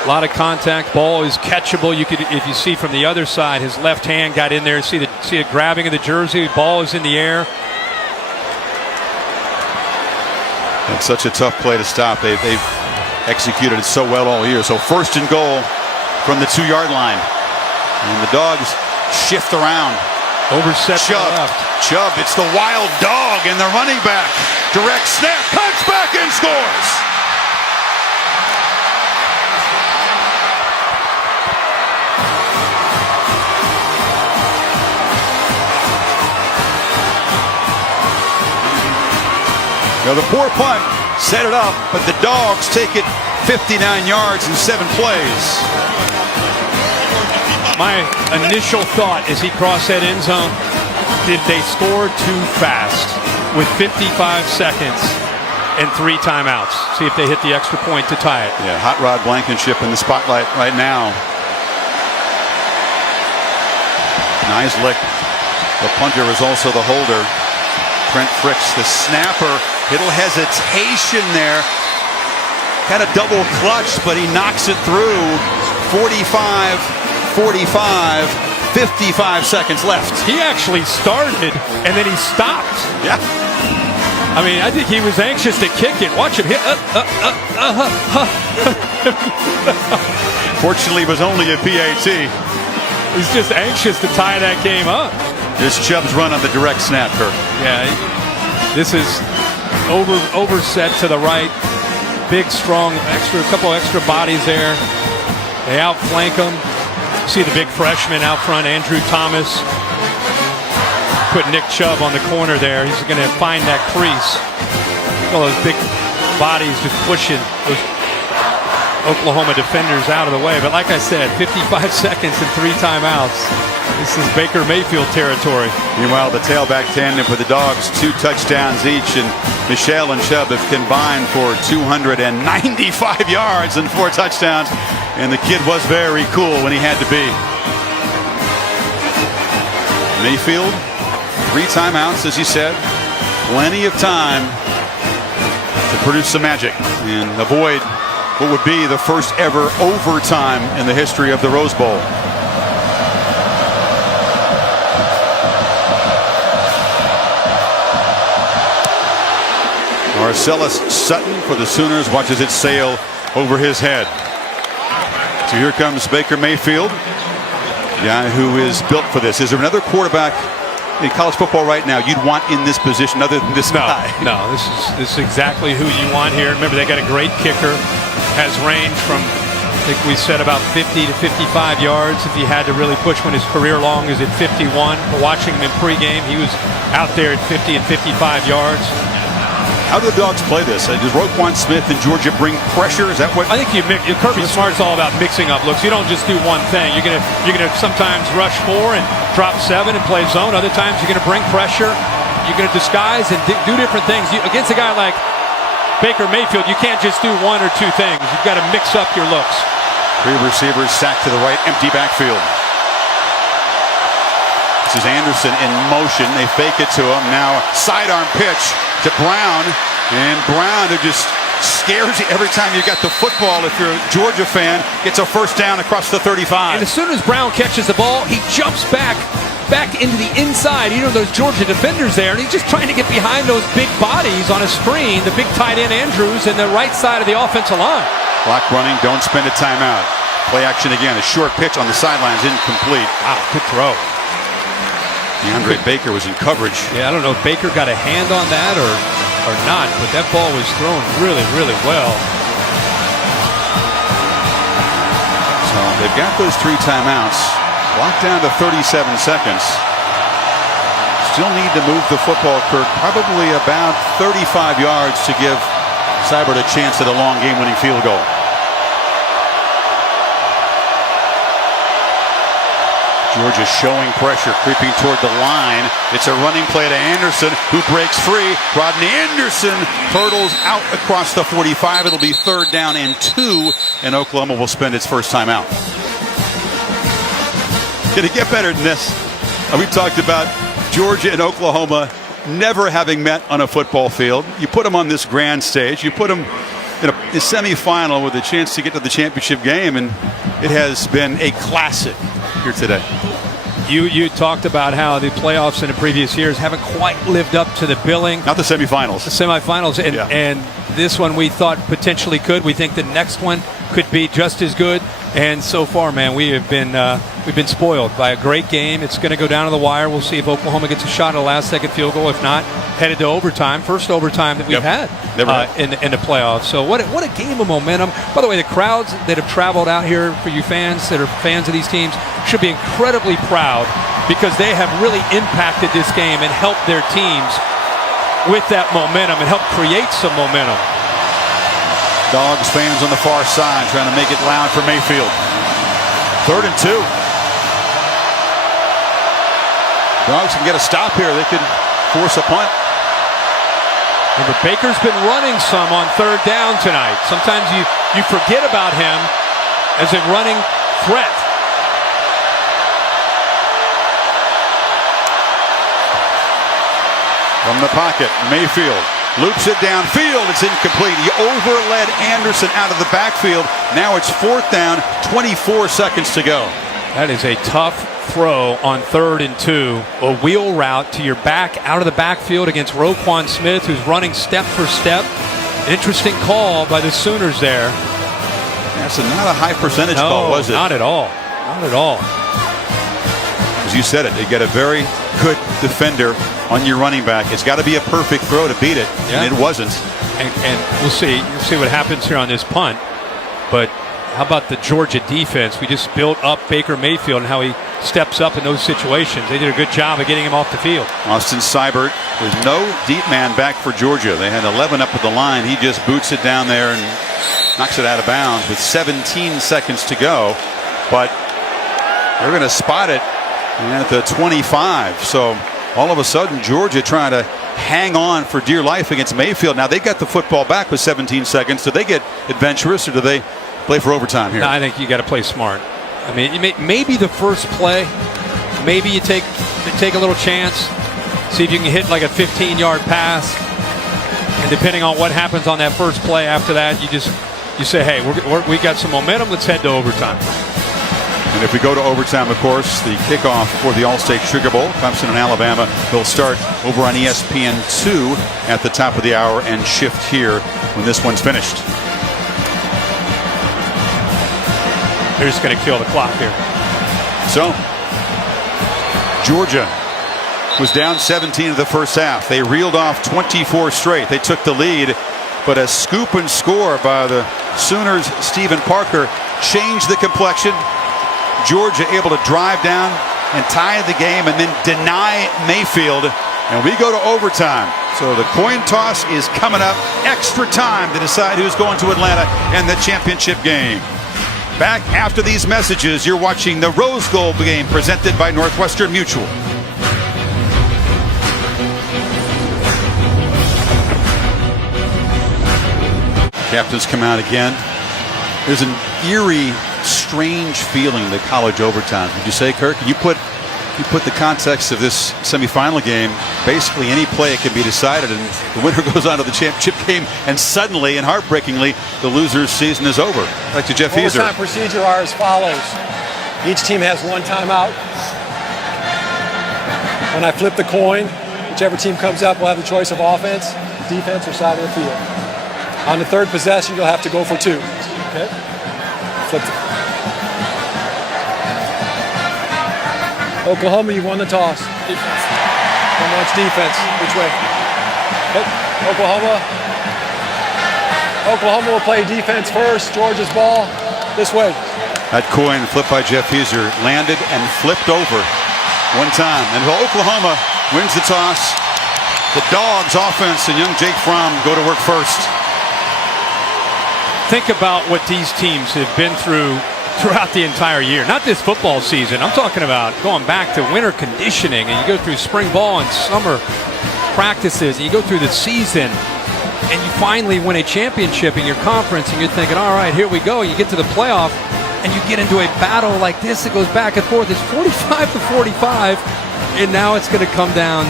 A lot of contact. Ball is catchable. You could, if you see from the other side, his left hand got in there. See a grabbing of the jersey. Ball is in the air. It's such a tough play to stop. They've executed it so well all year. So first and goal from the 2-yard line. And the Dogs shift around. Overset Chubb. Chubb, it's the wild dog and the running back. Direct snap, cuts back and scores. Now the poor punt set it up, but the Dogs take it 59 yards in 7 plays. My initial thought as he crossed that end zone, did they score too fast with 55 seconds and 3 timeouts? See if they hit the extra point to tie it. Yeah, Hot Rod Blankenship in the spotlight right now. Nice lick. The punter is also the holder. Trent Fricks, the snapper. Little hesitation there. Kind of double clutch, but he knocks it through. 45, 55, 55 seconds left. He actually started, and then he stopped. Yeah. I mean, I think he was anxious to kick it. Watch him hit. Fortunately, it was only a PAT. He's just anxious to tie that game up. This Chubb's run on the direct snap, Kirk. Yeah, this is overset to the right. Big, strong, couple extra bodies there. They outflank him. See the big freshman out front, Andrew Thomas. put Nick Chubb on the corner there. He's going to find that crease. All those big bodies just pushing those Oklahoma defenders out of the way. But like I said, 55 seconds and 3 timeouts. This is Baker Mayfield territory. Meanwhile, the tailback tandem for the Dogs, 2 touchdowns each, and Michelle and Chubb have combined for 295 yards and 4 touchdowns. And the kid was very cool when he had to be. Mayfield, 3 timeouts, as you said. Plenty of time to produce some magic and avoid what would be the first ever overtime in the history of the Rose Bowl. Marcellus Sutton for the Sooners watches it sail over his head. So here comes Baker Mayfield, guy who is built for this. Is there another quarterback in college football right now you'd want in this position other than this guy? No, this is exactly who you want here. Remember, they got a great kicker. Has range from, I think we said, about 50 to 55 yards if he had to really push when his career long is at 51. Watching him in pregame, he was out there at 50 and 55 yards. How do the Dogs play this? Does Roquan Smith and Georgia bring pressure? Is that what? I think Kirby Smart's all about mixing up looks. You don't just do one thing. You're gonna sometimes rush 4 and drop 7 and play zone. Other times you're gonna bring pressure. You're gonna disguise and do different things. Against a guy like Baker Mayfield, you can't just do 1 or 2 things. You've got to mix up your looks. 3 receivers sacked to the right, empty backfield. This is Anderson in motion. They fake it to him. Now sidearm pitch to Brown. And Brown, who just scares you every time you got the football. If you're a Georgia fan, gets a first down across the 35. And as soon as Brown catches the ball, he jumps back into the inside. You know, those Georgia defenders there, and he's just trying to get behind those big bodies on a screen. The big tight end Andrews and the right side of the offensive line. Clock running, don't spend a timeout. Play action again, a short pitch on the sidelines, incomplete. Wow, good throw. DeAndre Baker was in coverage. Yeah, I don't know if Baker got a hand on that or not, but that ball was thrown really, really well. So they've got those 3 timeouts. Locked down to 37 seconds. Still need to move the football, Kirk. Probably about 35 yards to give Seibert a chance at a long game-winning field goal. Georgia showing pressure, creeping toward the line. It's a running play to Anderson, who breaks free. Rodney Anderson hurdles out across the 45. It'll be 3rd down and 2, and Oklahoma will spend its first timeout. Can it get better than this? We talked about Georgia and Oklahoma never having met on a football field. You put them on this grand stage. You put them in a semifinal with a chance to get to the championship game, and it has been a classic here today. You talked about how the playoffs in the previous years haven't quite lived up to the billing. Not the semifinals. The semifinals, and this one we thought potentially could. We think the next one could be just as good. And so far, man, we've been spoiled by a great game. It's going to go down to the wire. We'll see if Oklahoma gets a shot at a last-second field goal. If not, headed to overtime. First overtime that we've had in the playoffs. So what a game of momentum. By the way, the crowds that have traveled out here for you fans that are fans of these teams should be incredibly proud because they have really impacted this game and helped their teams with that momentum and helped create some momentum. Dogs fans on the far side trying to make it loud for Mayfield. 3rd and 2. Dogs can get a stop here. They could force a punt. Remember, Baker's been running some on 3rd down tonight. Sometimes you forget about him as a running threat. From the pocket, Mayfield loops it downfield. It's incomplete. He overled Anderson out of the backfield. Now it's 4th down, 24 seconds to go. That is a tough throw on 3rd and 2. A wheel route to your back out of the backfield against Roquan Smith, who's running step for step. Interesting call by the Sooners there. That's not a high percentage call, was it? Not at all. Not at all. As you said it, they get a very good defender on your running back. It's got to be a perfect throw to beat it, and it wasn't. And we'll see. You'll see what happens here on this punt. But How about the Georgia defense? We just built up Baker Mayfield and how he steps up in those situations. They did a good job of getting him off the field. Austin Seibert with no deep man back for Georgia. They had 11 up at the line. He just boots it down there and knocks it out of bounds with 17 seconds to go. But they're going to spot it at the 25. So all of a sudden, Georgia trying to hang on for dear life against Mayfield. Now they got the football back with 17 seconds. Do they get adventurous, or do they play for overtime here? No, I think you got to play smart. I mean, maybe the first play, maybe you take a little chance, see if you can hit like a 15-yard pass, and depending on what happens on that first play after that, you say, hey, we got some momentum. Let's head to overtime. And if we go to overtime, of course, the kickoff for the All-State Sugar Bowl, Clemson and Alabama, will start over on ESPN2 at the top of the hour and shift here when this one's finished. They're just going to kill the clock here. So, Georgia was down 17 in the first half. They reeled off 24 straight. They took the lead, but a scoop and score by the Sooners' Stephen Parker changed the complexion. Georgia able to drive down and tie the game and then deny Mayfield. And we go to overtime. So the coin toss is coming up. Extra time to decide who's going to Atlanta and the championship game. Back after these messages, you're watching the Rose Bowl game presented by Northwestern Mutual. Captains come out again. There's an eerie, strange feeling to college overtime. Would you say, Kirk? You put the context of this semifinal game, basically any play it can be decided, and the winner goes on to the championship game, and suddenly and heartbreakingly, the loser's season is over. Back to Jeff Heiser. Overtime procedure are as follows. Each team has one timeout. When I flip the coin, whichever team comes up will have the choice of offense, defense, or side of the field. On the third possession, you'll have to go for two. Okay? Flip it. Oklahoma, you won the toss. Defense. One wants defense. Which way? Okay. Oklahoma will play defense first. Georgia's ball this way. That coin flipped by Jeff Heiser landed and flipped over one time. And Oklahoma wins the toss. The Dogs offense and young Jake Fromm go to work first. Think about what these teams have been through throughout the entire year. Not this football season. I'm talking about going back to winter conditioning, and you go through spring ball and summer practices, and you go through the season, and you finally win a championship in your conference, and you're thinking, all right, here we go. You get to the playoff, and you get into a battle like this. It goes back and forth. It's 45-45, and now it's going to come down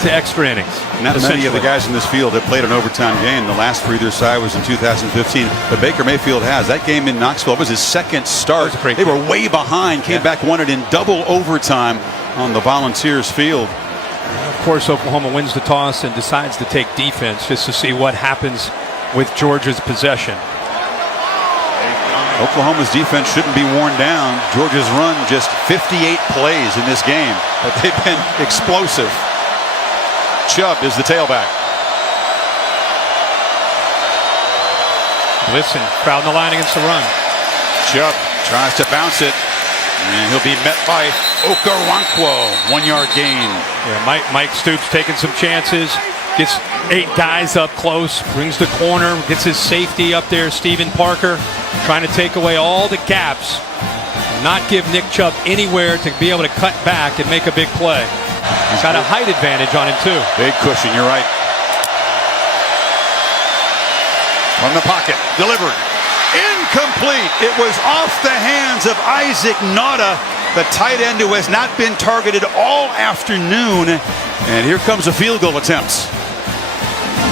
to extra innings. Not many of the guys in this field have played an overtime game. The last for either side was in 2015. But Baker Mayfield has. That game in Knoxville was his second start. They were way behind, came back, won it in double overtime on the Volunteers field. Of course, Oklahoma wins the toss and decides to take defense just to see what happens with Georgia's possession. Oklahoma's defense shouldn't be worn down. Georgia's run just 58 plays in this game, but they've been explosive. Chubb is the tailback. Listen, crowd in the line against the run. Chubb tries to bounce it, and he'll be met by Okoronkwo. 1 yard gain. Yeah, Mike Stoops taking some chances. Gets 8 guys up close, brings the corner, gets his safety up there, Stephen Parker, trying to take away all the gaps, not give Nick Chubb anywhere to be able to cut back and make a big play. He's got a height advantage on him, too. Big cushion, you're right. From the pocket, delivered. Incomplete. It was off the hands of Isaac Nauta, the tight end who has not been targeted all afternoon. And here comes a field goal attempt.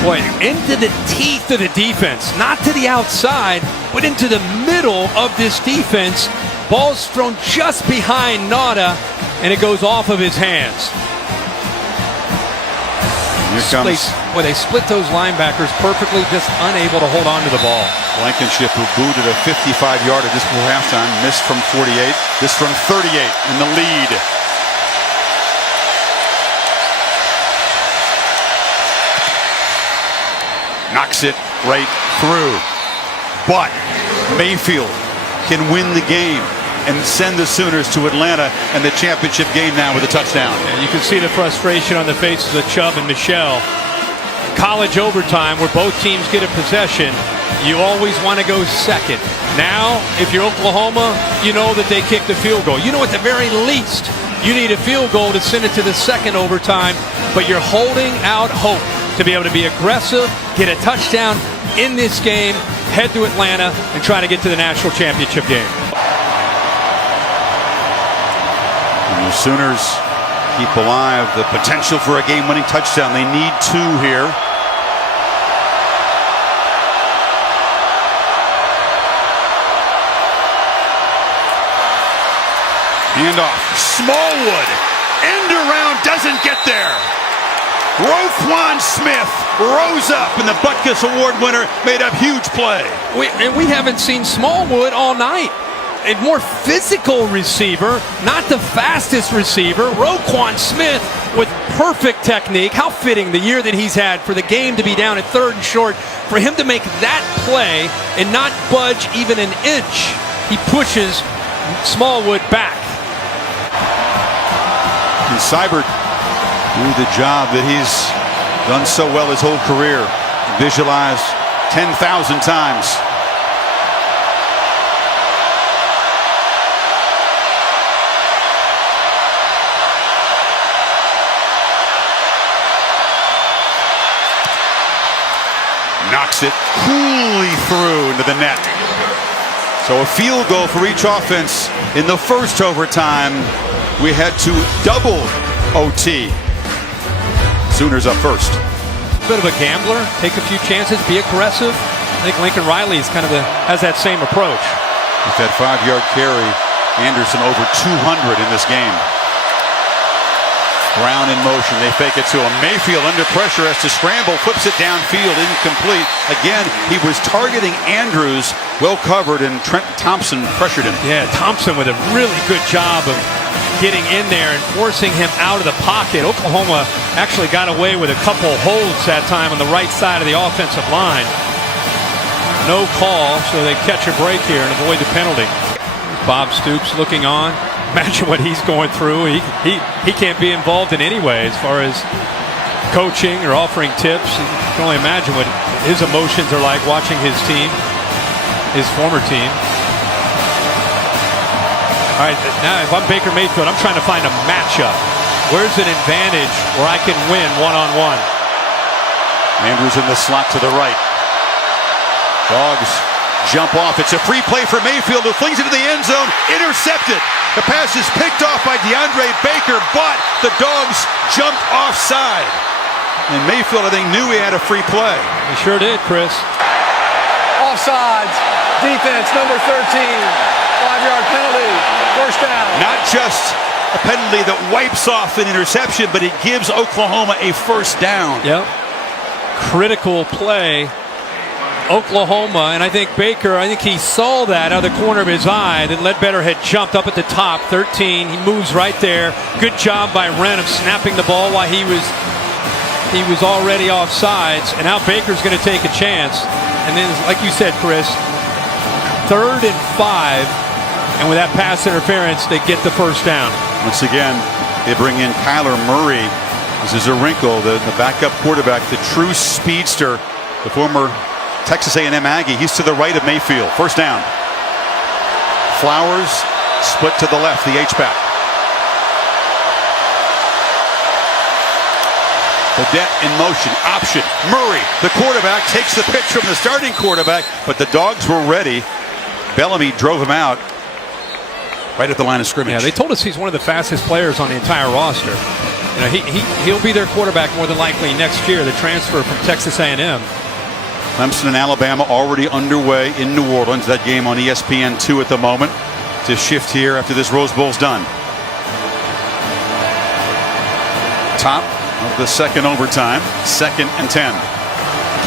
Boy, into the teeth of the defense. Not to the outside, but into the middle of this defense. Ball's thrown just behind Nauta, and it goes off of his hands. Here comes. Boy, they split those linebackers perfectly, just unable to hold on to the ball. Blankenship, who booted a 55-yarder just before halftime, missed from 48. This from 38 in the lead. Knocks it right through. But Mayfield can win the game and send the Sooners to Atlanta and the championship game now with a touchdown. And you can see the frustration on the faces of Chubb and Michelle. College overtime where both teams get a possession, you always want to go second. Now, if you're Oklahoma, you know that they kicked the field goal. You know at the very least, you need a field goal to send it to the second overtime, but you're holding out hope to be able to be aggressive, get a touchdown in this game, head to Atlanta, and try to get to the national championship game. And the Sooners keep alive the potential for a game-winning touchdown. They need 2 here. Handoff. Smallwood. End around, doesn't get there. Roquan Smith rose up, and the Butkus Award winner made a huge play. We haven't seen Smallwood all night. A more physical receiver, not the fastest receiver. Roquan Smith with perfect technique. How fitting the year that he's had for the game to be down at 3rd and short. For him to make that play and not budge even an inch, he pushes Smallwood back. And Seibert do the job that he's done so well his whole career. Visualized 10,000 times. Knocks it coolly through into the net. So a field goal for each offense in the first overtime. We head to double OT. Sooners up first. Bit of a gambler, take a few chances, be aggressive. I think Lincoln Riley is has that same approach. With that 5-yard carry, Anderson over 200 in this game. Brown in motion, they fake it to him. Mayfield under pressure has to scramble, flips it downfield, incomplete. Again, he was targeting Andrews, well covered, and Trent Thompson pressured him. Yeah, Thompson with a really good job of getting in there and forcing him out of the pocket. Oklahoma actually got away with a couple holds that time on the right side of the offensive line. No call, so they catch a break here and avoid the penalty. Bob Stoops looking on. Imagine what he's going through. He can't be involved in any way as far as coaching or offering tips. You can only imagine what his emotions are like watching his team, his former team. All right, now if I'm Baker Mayfield, I'm trying to find a matchup. Where's an advantage where I can win one-on-one? Andrews in the slot to the right. Dogs jump off. It's a free play for Mayfield, who flings it to the end zone. Intercepted. The pass is picked off by DeAndre Baker, but the Dogs jumped offside. And Mayfield, I think, knew he had a free play. He sure did, Chris. Offsides. Defense, number 13. 5-yard penalty. First down. Not just a penalty that wipes off an interception, but it gives Oklahoma a first down. Yep. Critical play. Oklahoma, and I think Baker, he saw that out of the corner of his eye that Ledbetter had jumped up at the top, 13. He moves right there. Good job by Wren of snapping the ball while he was already offsides, and now Baker's going to take a chance. And then, like you said, Chris, 3rd and 5, and with that pass interference, they get the first down. Once again, they bring in Kyler Murray. This is a wrinkle, the backup quarterback, the true speedster, the former Texas A&M Aggie. He's to the right of Mayfield. First down. Flowers split to the left, the H-back. Badette in motion. Option. Murray, the quarterback, takes the pitch from the starting quarterback, but the Dogs were ready. Bellamy drove him out right at the line of scrimmage. Yeah, they told us he's one of the fastest players on the entire roster. You know, he'll be their quarterback more than likely next year, the transfer from Texas A&M. Clemson and Alabama already underway in New Orleans. That game on ESPN2 at the moment. To shift here after this Rose Bowl's done. Top of the second overtime, 2nd and 10.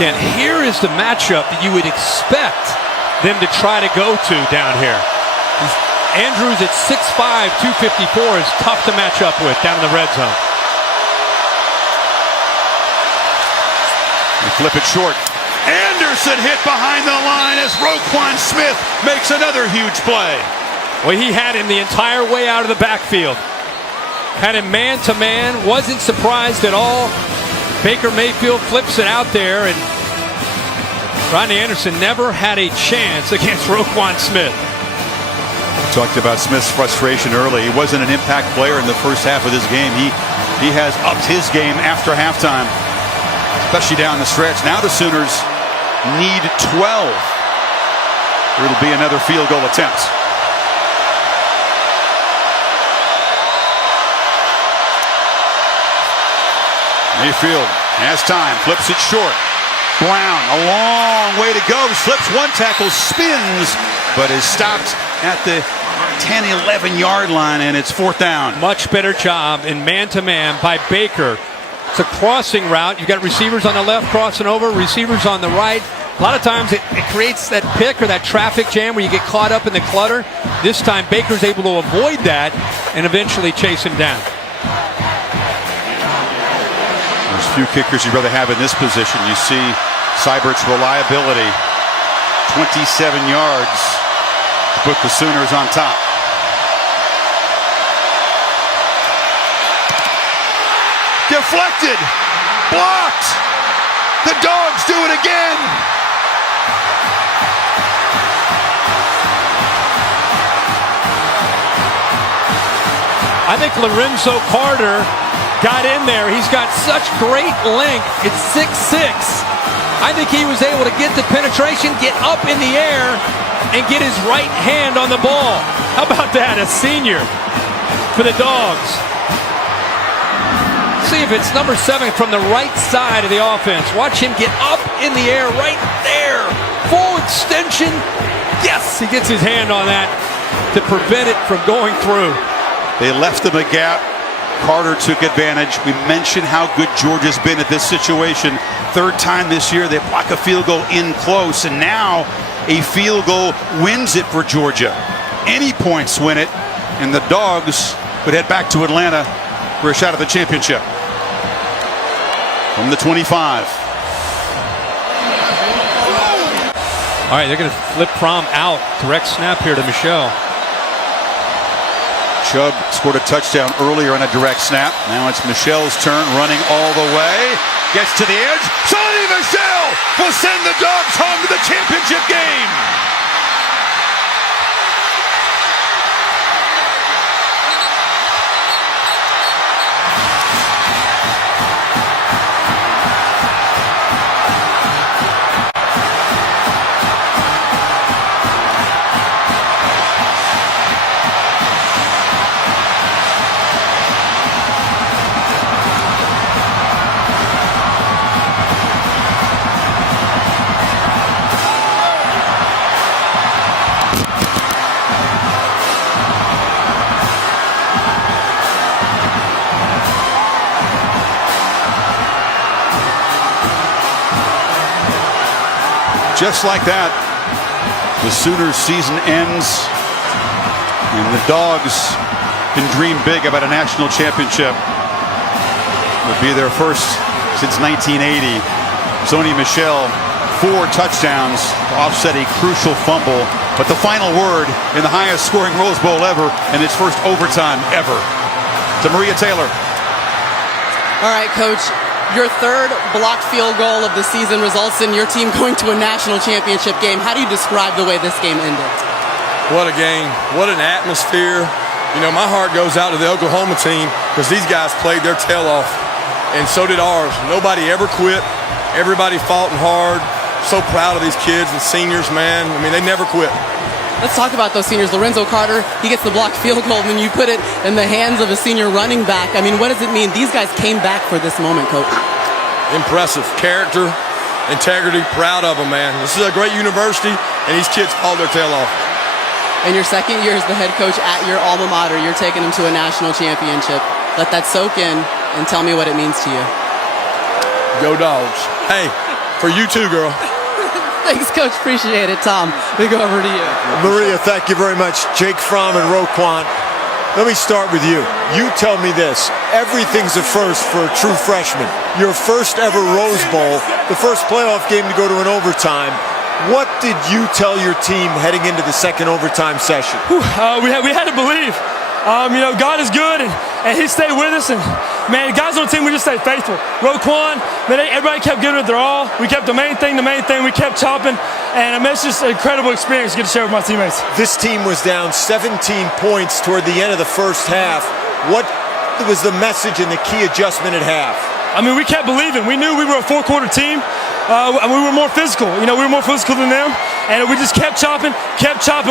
Ken, here is the matchup that you would expect them to try to go to down here. Andrews at 6'5", 254 is tough to match up with down in the red zone. They flip it short. Anderson hit behind the line as Roquan Smith makes another huge play. Well, he had him the entire way out of the backfield. Had him man-to-man, wasn't surprised at all. Baker Mayfield flips it out there, and Rodney Anderson never had a chance against Roquan Smith. Talked about Smith's frustration early. He wasn't an impact player in the first half of this game. He has upped his game after halftime, especially down the stretch. Now the Sooners need 12. It'll be another field goal attempt. Mayfield has time, flips it short. Brown, a long way to go. Slips one tackle, spins, but is stopped at the 10, 11 yard line, and it's fourth down. Much better job in man-to-man by Baker. It's a crossing route. You've got receivers on the left crossing over, receivers on the right. A lot of times it creates that pick or that traffic jam where you get caught up in the clutter. This time Baker's able to avoid that and eventually chase him down. There's few kickers you'd rather have in this position. You see Seibert's reliability, 27 yards to put the Sooners on top. Deflected, blocked. The Dogs do it again. I think Lorenzo Carter got in there. He's got such great length. It's 6'6". I think he was able to get the penetration, get up in the air, and get his right hand on the ball. How about that? A senior for the Dogs. See if it's number 7 from the right side of the offense. Watch him get up in the air right there. Full extension. Yes, he gets his hand on that to prevent it from going through. They left him a gap. Carter took advantage. We mentioned how good Georgia's been at this situation. Third time this year they block a field goal in close, and now a field goal wins it for Georgia. Any points win it, and the Dogs would head back to Atlanta for a shot at the championship. From the 25. All right, they're going to flip Fromm out. Direct snap here to Michel. Chubb scored a touchdown earlier on a direct snap. Now it's Michel's turn, running all the way. Gets to the edge. Sonny Michel will send the Dogs home to the championship game. Just like that, the Sooners season ends, and the Dogs can dream big about a national championship. It would be their first since 1980. Sonny Michel, 4 touchdowns to offset a crucial fumble, but the final word in the highest scoring Rose Bowl ever and its first overtime ever. To Maria Taylor. All right, Coach. Your third blocked field goal of the season results in your team going to a national championship game. How do you describe the way this game ended? What a game. What an atmosphere. You know, my heart goes out to the Oklahoma team because these guys played their tail off, and so did ours. Nobody ever quit. Everybody fought hard. So proud of these kids and seniors, man. I mean, they never quit. Let's talk about those seniors. Lorenzo Carter, he gets the blocked field goal, and then you put it in the hands of a senior running back. I mean, what does it mean? These guys came back for this moment, Coach. Impressive. Character, integrity, proud of them, man. This is a great university, and these kids hauled their tail off. In your second year as the head coach at your alma mater, you're taking them to a national championship. Let that soak in and tell me what it means to you. Go Dogs. Hey, for you too, girl. Thanks, Coach. Appreciate it. Tom, we go over to you. Maria, thank you very much. Jake Fromm and Roquan. Let me start with you. You tell me this. Everything's a first for a true freshman. Your first ever Rose Bowl, the first playoff game to go to an overtime. What did you tell your team heading into the second overtime session? We had to believe. God is good, and He stayed with us. And man, the guys on the team, we just stayed faithful. Roquan, man, everybody kept giving it their all. We kept the main thing. We kept chopping, and it's just an incredible experience to get to share with my teammates. This team was down 17 points toward the end of the first half. What was the message and the key adjustment at half? We kept believing. We knew we were a four-quarter team. And we were more physical. We were more physical than them. And we just kept chopping.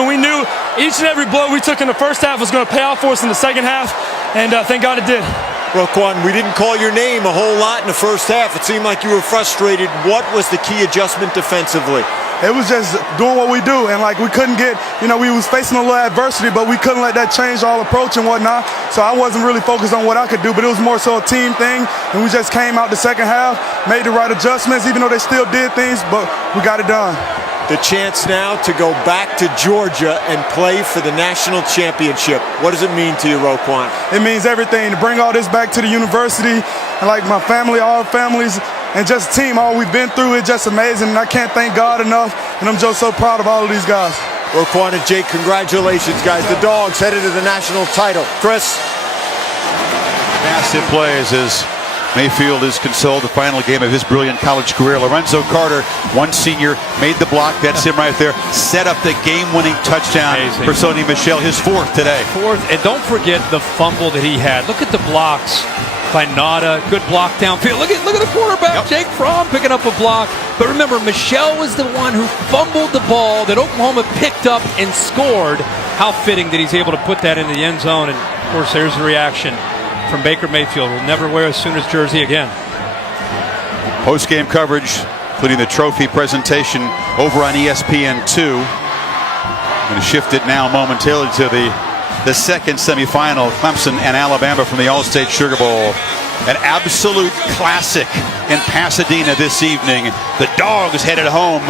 We knew each and every blow we took in the first half was going to pay off for us in the second half. And thank God it did. Roquan, we didn't call your name a whole lot in the first half. It seemed like you were frustrated. What was the key adjustment defensively? It was just doing what we do, and we couldn't get, we was facing a little adversity, but we couldn't let that change our approach and whatnot. So I wasn't really focused on what I could do, but it was more so a team thing, and we just came out the second half, made the right adjustments, even though they still did things, but we got it done. The chance now to go back to Georgia and play for the national championship. What does it mean to you, Roquan? It means everything. To bring all this back to the university, and my family, all families, and just team, all we've been through is just amazing, and I can't thank God enough, and I'm just so proud of all of these guys. Roquan and Jake, congratulations, guys. The Dogs headed to the national title. Chris? Massive plays as Mayfield is consoled the final game of his brilliant college career. Lorenzo Carter, one senior, made the block. That's him right there. Set up the game-winning touchdown for Sony Michel, his fourth today. And don't forget the fumble that he had. Look at the blocks by Nada. Good block downfield. Look at the quarterback, Jake Fromm, picking up a block. But remember, Michel was the one who fumbled the ball that Oklahoma picked up and scored. How fitting that he's able to put that in the end zone. And, of course, there's the reaction from Baker Mayfield. Will never wear a Sooners jersey again. Post-game coverage, including the trophy presentation over on ESPN2. I'm going to shift it now momentarily to the second semifinal, Clemson and Alabama from the All-State Sugar Bowl. An absolute classic in Pasadena this evening. The Dogs headed home.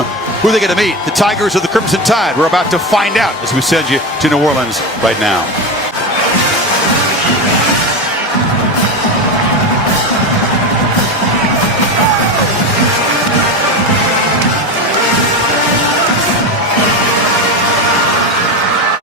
Who are they going to meet? The Tigers or the Crimson Tide? We're about to find out as we send you to New Orleans right now.